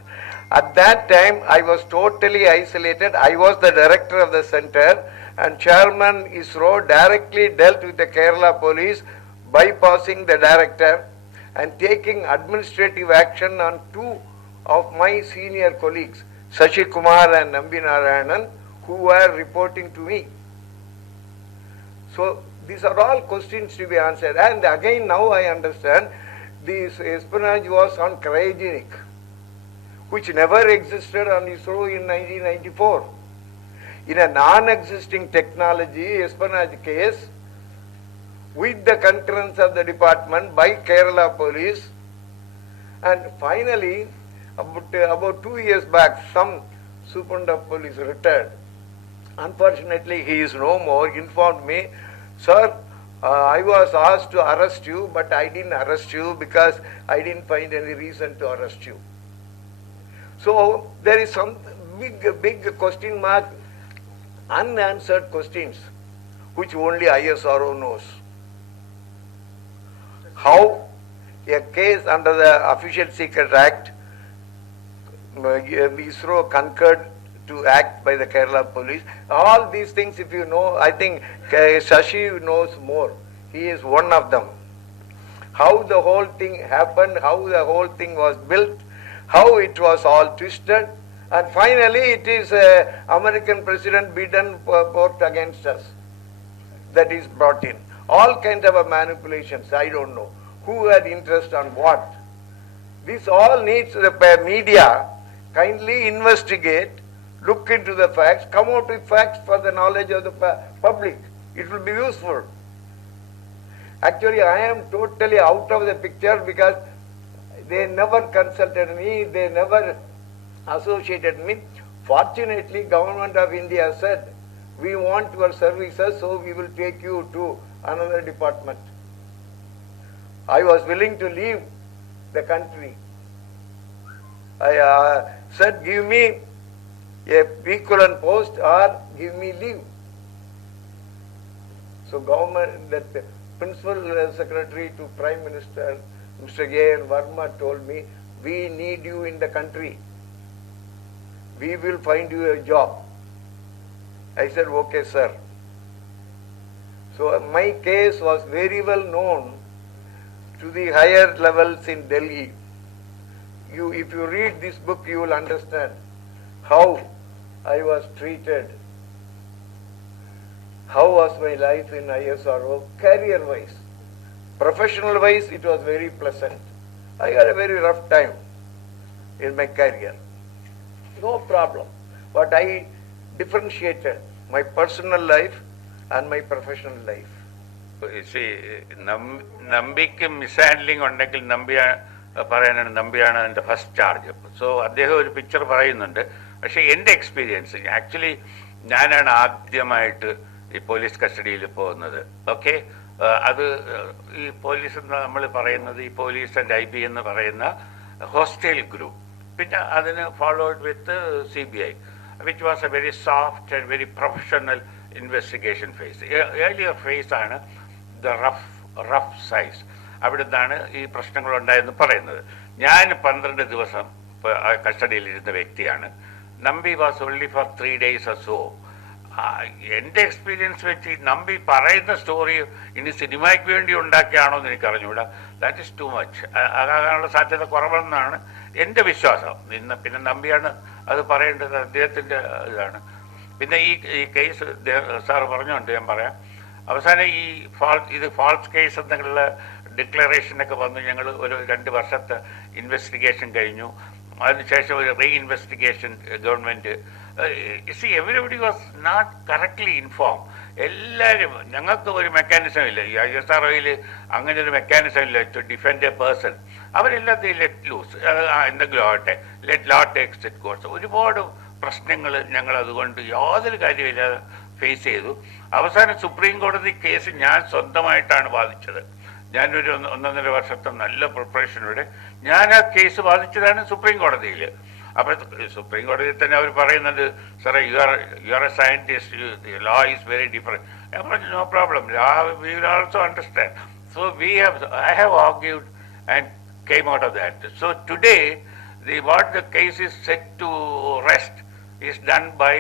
At that time, I was totally isolated. I was the director of the center, and Chairman ISRO directly dealt with the Kerala police, bypassing the director and taking administrative action on 2 of my senior colleagues, Shashi Kumar and Nambi Narayanan, who were reporting to me. So these are all questions to be answered. And again, now I understand this espionage was on cryogenic, which never existed on ISRO in 1994. In a non-existing technology espionage case, with the concurrence of the department by Kerala police, and finally, about 2 years back, some superintendent of police retired. Unfortunately, he is no more, informed me, sir, I was asked to arrest you, but I didn't arrest you because I didn't find any reason to arrest you. So there is some big question mark, unanswered questions, which only ISRO knows. How a case under the Official Secret Act, ISRO concurred to act by the Kerala police. All these things, if you know, I think Shashi knows more. He is one of them. How the whole thing happened, how the whole thing was built, how it was all twisted, and finally it is American President Biden put against us. That is brought in. All kinds of manipulations, I don't know. Who had interest on what? This all needs the media kindly investigate, look into the facts, come out with facts for the knowledge of the public. It will be useful. Actually, I am totally out of the picture because they never consulted me, they never associated me. Fortunately, Government of India said, we want your services, so we will take you to another department. I was willing to leave the country. I said, give me a equivalent post or give me leave. So government, that principal secretary to Prime Minister, Mr. A.N. Verma told me, we need you in the country. We will find you a job. I said, okay, sir. So my case was very well known to the higher levels in Delhi. If you read this book, you will understand how I was treated, how was my life in ISRO, career-wise. Professional-wise, it was very pleasant. I had a very rough time in my career. No problem. But I differentiated my personal life and my professional life. നമ്പിക്ക് മിസ്ഹാൻഡ്ലിംഗ് ഉണ്ടെങ്കിൽ പറയാനാണ് നമ്പിയാണ് അതിൻ്റെ first charge. So അദ്ദേഹം ഒരു picture പറയുന്നുണ്ട്. പക്ഷേ എൻ്റെ experience, actually ഞാനാണ് ആദ്യമായിട്ട് ഈ പോലീസ് കസ്റ്റഡിയിൽ പോകുന്നത്. ഓക്കെ, അത് ഈ പോലീസ് എന്ന് നമ്മൾ പറയുന്നത് ഈ പോലീസ് ആൻഡ് IB എന്ന് പറയുന്ന ഹോസ്റ്റൈൽ ഗ്രൂപ്പ്, പിന്നെ അതിന് followed with CBI, which was a very soft and very professional investigation phase. Earlier phase ആണ് the rough size. അവിടെ നിന്നാണ് ഈ പ്രശ്നങ്ങളുണ്ടായെന്ന് പറയുന്നത്. ഞാൻ 12 ദിവസം കസ്റ്റഡിയിലിരുന്ന വ്യക്തിയാണ്. Nambi was only for 3 days or so. എൻ്റെ എക്സ്പീരിയൻസ് വെച്ച് നമ്പി പറയുന്ന സ്റ്റോറി ഇനി സിനിമയ്ക്ക് വേണ്ടി ഉണ്ടാക്കിയാണോ എന്ന് എനിക്ക് അറിഞ്ഞുകൂടാ. That is too much. അതാകാനുള്ള സാധ്യത കുറവെന്നാണ് എൻ്റെ വിശ്വാസം. പിന്നെ നമ്പിയാണ് അത് പറയേണ്ടത്, അദ്ദേഹത്തിൻ്റെ ഇതാണ്. പിന്നെ ഈ കേസ് സാറ് പറഞ്ഞുകൊണ്ട് ഞാൻ പറയാം. അവസാനം ഇത് ഫാൾസ് കേസ് എന്നുള്ള ഡിക്ലറേഷനൊക്കെ വന്നു. ഞങ്ങൾ ഒരു 2 വർഷത്തെ ഇൻവെസ്റ്റിഗേഷൻ കഴിഞ്ഞു. അതിനുശേഷം ഒരു investigation government everybody was not correctly inform. എല്ലാവരും, ഞങ്ങൾക്ക് ഒരു മെക്കാനിസം ഇല്ല, ഈ ISROയിൽ അങ്ങനെ ഒരു മെക്കാനിസം ഇല്ല ടു ഡിഫെൻഡ് എ പേഴ്സൺ. അവരെല്ലാத்தைയും ലെറ്റ് ലൂസ്, എന്തെങ്കിലും ആവട്ടെ, let law takes it course. ഒരുപാട് പ്രശ്നങ്ങൾ ഞങ്ങൾ അതുകൊണ്ട് യാതൊരു കാര്യമില്ലാതെ ഫേസ് ചെയ്തു. അവസാനം സുപ്രീം കോടതി കേസ് ഞാൻ സ്വന്തമായിട്ടാണ് വാദിച്ചത്. ഞാനൊരു 1.5 വർഷത്തെ നല്ല പ്രിപ്പറേഷനോടെ ഞാൻ ആ കേസ് വാദിച്ചതാണ് സുപ്രീം കോടതിയിൽ. അപ്പോൾ സുപ്രീം കോടതിയിൽ തന്നെ അവർ പറയുന്നുണ്ട്, സാറേ you are a scientist, law is very different. ഞാൻ പറഞ്ഞു, no problem, law we will also understand. So I have argued and came out of that. So today, what the case is set to rest is done by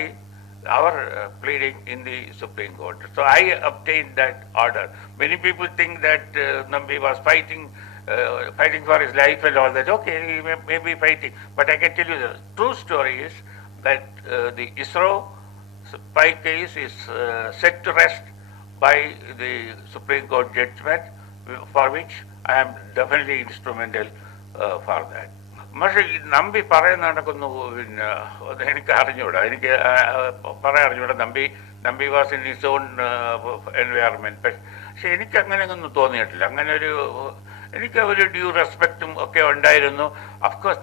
our pleading in the Supreme Court. So I obtained that order. Many people think that Nambi was fighting for his life and all that. Okay, he may be fighting, but I can tell you the true story is that the ISRO spy case is set to rest by the Supreme Court judgment, for which I am definitely instrumental for that. പക്ഷേ ഈ നമ്പി പറയുന്ന നടക്കുന്നു, പിന്നെ എനിക്ക് അറിഞ്ഞൂടാ, എനിക്ക് പറയാൻ അറിഞ്ഞൂടാ. Nambi was in his own environment. പക്ഷെ എനിക്ക് അങ്ങനെ ഒന്നും തോന്നിയിട്ടില്ല. അങ്ങനെ എനിക്ക് ഒരു ഡ്യൂ റെസ്പെക്റ്റും ഒക്കെ ഉണ്ടായിരുന്നു. അഫ്കോഴ്സ്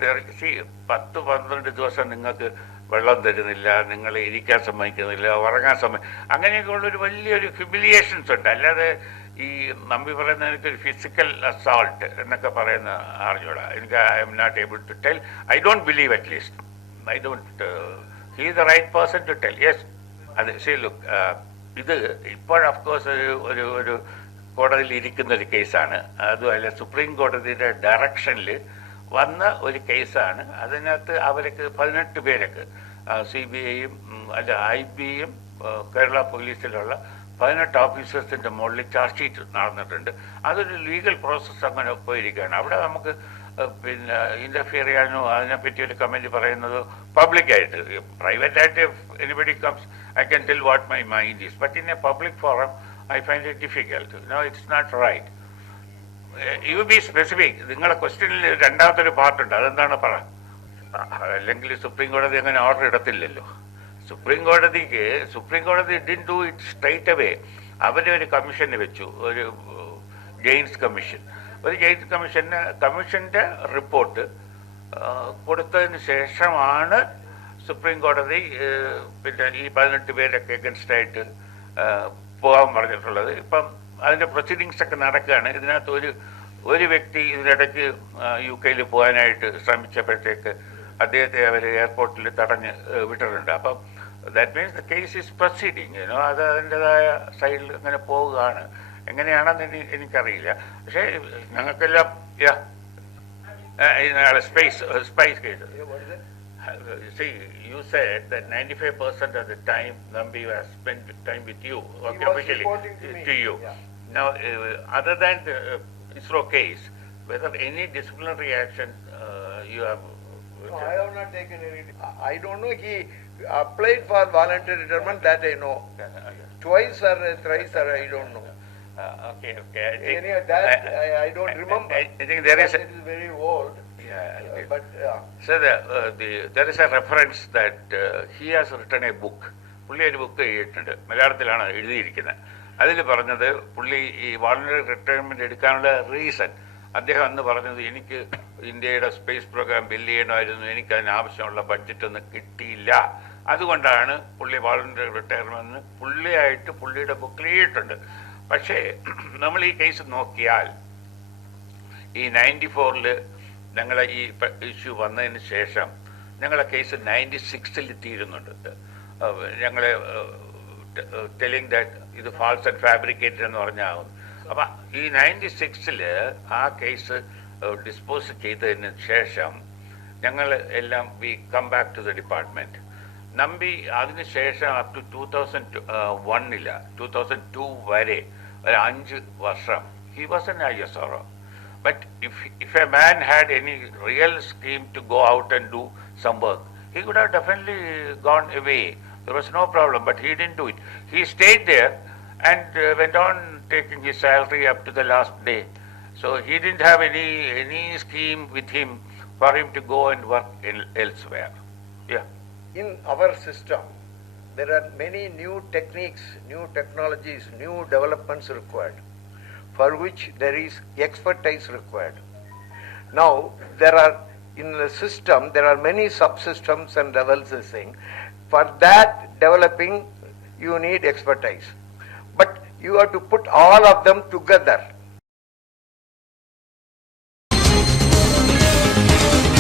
10-12 ദിവസം നിങ്ങൾക്ക് വെള്ളം തരുന്നില്ല, നിങ്ങളെ ഇരിക്കാൻ സമ്മതിക്കുന്നില്ല, ഉറങ്ങാൻ അങ്ങനെയൊക്കെയുള്ളൊരു വലിയൊരു ഹ്യൂമിലിയേഷൻസ് ഉണ്ട്. അല്ലാതെ ഈ നമ്പി പറയുന്ന എനിക്കൊരു ഫിസിക്കൽ അസോൾട്ട് എന്നൊക്കെ പറയുന്ന അറിഞ്ഞൂടാ. എനിക്ക് I am not able to tell. I don't believe at least. I don't he the right person to tell. Yes, അത് ശരി. ലുക്ക്, ഇത് ഇപ്പോൾ ഓഫ്കോഴ്സ് ഒരു കോടതിയിൽ ഇരിക്കുന്ന ഒരു കേസാണ്. അതുമല്ല, സുപ്രീം കോടതിയുടെ ഡയറക്ഷനിൽ വന്ന ഒരു കേസാണ്. അതിനകത്ത് അവർക്ക് 18 പേരൊക്കെ CBIയും അല്ല IBയും കേരള പോലീസിലുള്ള 18 ഓഫീസേഴ്സിൻ്റെ മുകളിൽ ചാർജ് ഷീറ്റ് നടന്നിട്ടുണ്ട്. അതൊരു ലീഗൽ പ്രോസസ്സ് അങ്ങനെ പോയിരിക്കുകയാണ്. അവിടെ നമുക്ക് പിന്നെ ഇൻ്റർഫിയർ ചെയ്യാനോ അതിനെപ്പറ്റി ഒരു കമൻറ്റ് പറയുന്നത് പബ്ലിക്കായിട്ട്. പ്രൈവറ്റായിട്ട് anybody comes I can tell what my mind is, but in a public forum I find it difficult. No, it's not right. You be specific. നിങ്ങളുടെ ക്വസ്റ്റ്യനിൽ രണ്ടാമത്തൊരു പാർട്ടുണ്ട്, അതെന്താണ് പറ. അല്ലെങ്കിൽ സുപ്രീം കോടതി അങ്ങനെ ഓർഡർ ഇടത്തില്ലല്ലോ. സുപ്രീം കോടതി did do it straight away. അവരൊരു commission വെച്ചു, ഒരു ജെയിൻസ് കമ്മീഷൻ. കമ്മീഷന്റെ റിപ്പോർട്ട് കൊടുത്തതിന് ശേഷമാണ് സുപ്രീം കോടതി പിന്നെ ഈ 18 പേരൊക്കെ എഗൻസ്റ്റായിട്ട് പോകാൻ പറഞ്ഞിട്ടുള്ളത്. ഇപ്പം അതിൻ്റെ പ്രൊസീഡിങ്സ് ഒക്കെ നടക്കുകയാണ്. ഇതിനകത്ത് ഒരു വ്യക്തി ഇതിനിടയ്ക്ക് UK പോകാനായിട്ട് ശ്രമിച്ചപ്പോഴത്തേക്ക് അദ്ദേഹത്തെ അവർ എയർപോർട്ടിൽ തടഞ്ഞ് വിട്ടിട്ടുണ്ട്. അപ്പം that means the case is proceeding. അത് അതിൻ്റെതായ സൈഡിൽ അങ്ങനെ പോവുകയാണ്. എങ്ങനെയാണെന്ന് എനിക്കറിയില്ല. പക്ഷേ ഞങ്ങൾക്കെല്ലാം spies case. See, you said that 95% of the time Nambi has spent time with you, okay, officially to you. Yeah. Now, other than the ISRO case, whether any disciplinary action you have... No, I have not taken any. I don't know. He applied for voluntary retirement, that I know. Twice or thrice, or I don't know. Okay. I think, Any of that I don't remember. I think there is... It is very old. But So there is a reference that he has written a book. പുള്ളി ഒരു book എഴുതിയിട്ടുണ്ട്, മലയാളത്തിലാണ് എഴുതിയിരിക്കുന്നത്. അതിൽ പറഞ്ഞത് പുള്ളി ഈ voluntary retirement എടുക്കാനുള്ള റീസൺ അദ്ദേഹം അന്ന് പറഞ്ഞത്, എനിക്ക് ഇന്ത്യയുടെ സ്പേസ് പ്രോഗ്രാം ബില്ല് ചെയ്യണമായിരുന്നു, എനിക്ക് അതിനാവശ്യമുള്ള ബഡ്ജറ്റ് ഒന്നും കിട്ടിയില്ല, അതുകൊണ്ടാണ് പുള്ളി വോളണ്ടറി റിട്ടയർമെന്റ് പുള്ളിയുടെ ബുക്കിൽ എഴുതിയിട്ടുണ്ട്. പക്ഷേ നമ്മൾ ഈ കേസ് നോക്കിയാൽ ഈ 94-ൽ ഞങ്ങളെ ഈ ഇഷ്യൂ വന്നതിന് ശേഷം ഞങ്ങളെ കേസ് 96-ൽ തീരുന്നുണ്ട്. ഞങ്ങളെ ടെലിംഗ് ദാറ്റ് ഇത് ഫാൾസ് ആൻഡ് ഫാബ്രിക്കേറ്റഡ് എന്ന് പറഞ്ഞാകും. അപ്പം ഈ 96-ൽ ആ കേസ് ഡിസ്പോസ് ചെയ്തതിന് ശേഷം ഞങ്ങൾ എല്ലാം we come back to the department. Nambi അതിനുശേഷം അപ് ടു 2002 വരെ ഒരു 5 വർഷം he was in ISRO. But if a man had any real scheme to go out and do some work, he could have definitely gone away. There was no problem, but he didn't do it. He stayed there and went on taking his salary up to the last day. So he didn't have any scheme with him for him to go and work elsewhere. Yeah. in our system, there are many new techniques, new technologies, new developments required, for which there is expertise required. Now, in the system, there are many subsystems and levels of thing. For that developing, you need expertise. But you have to put all of them together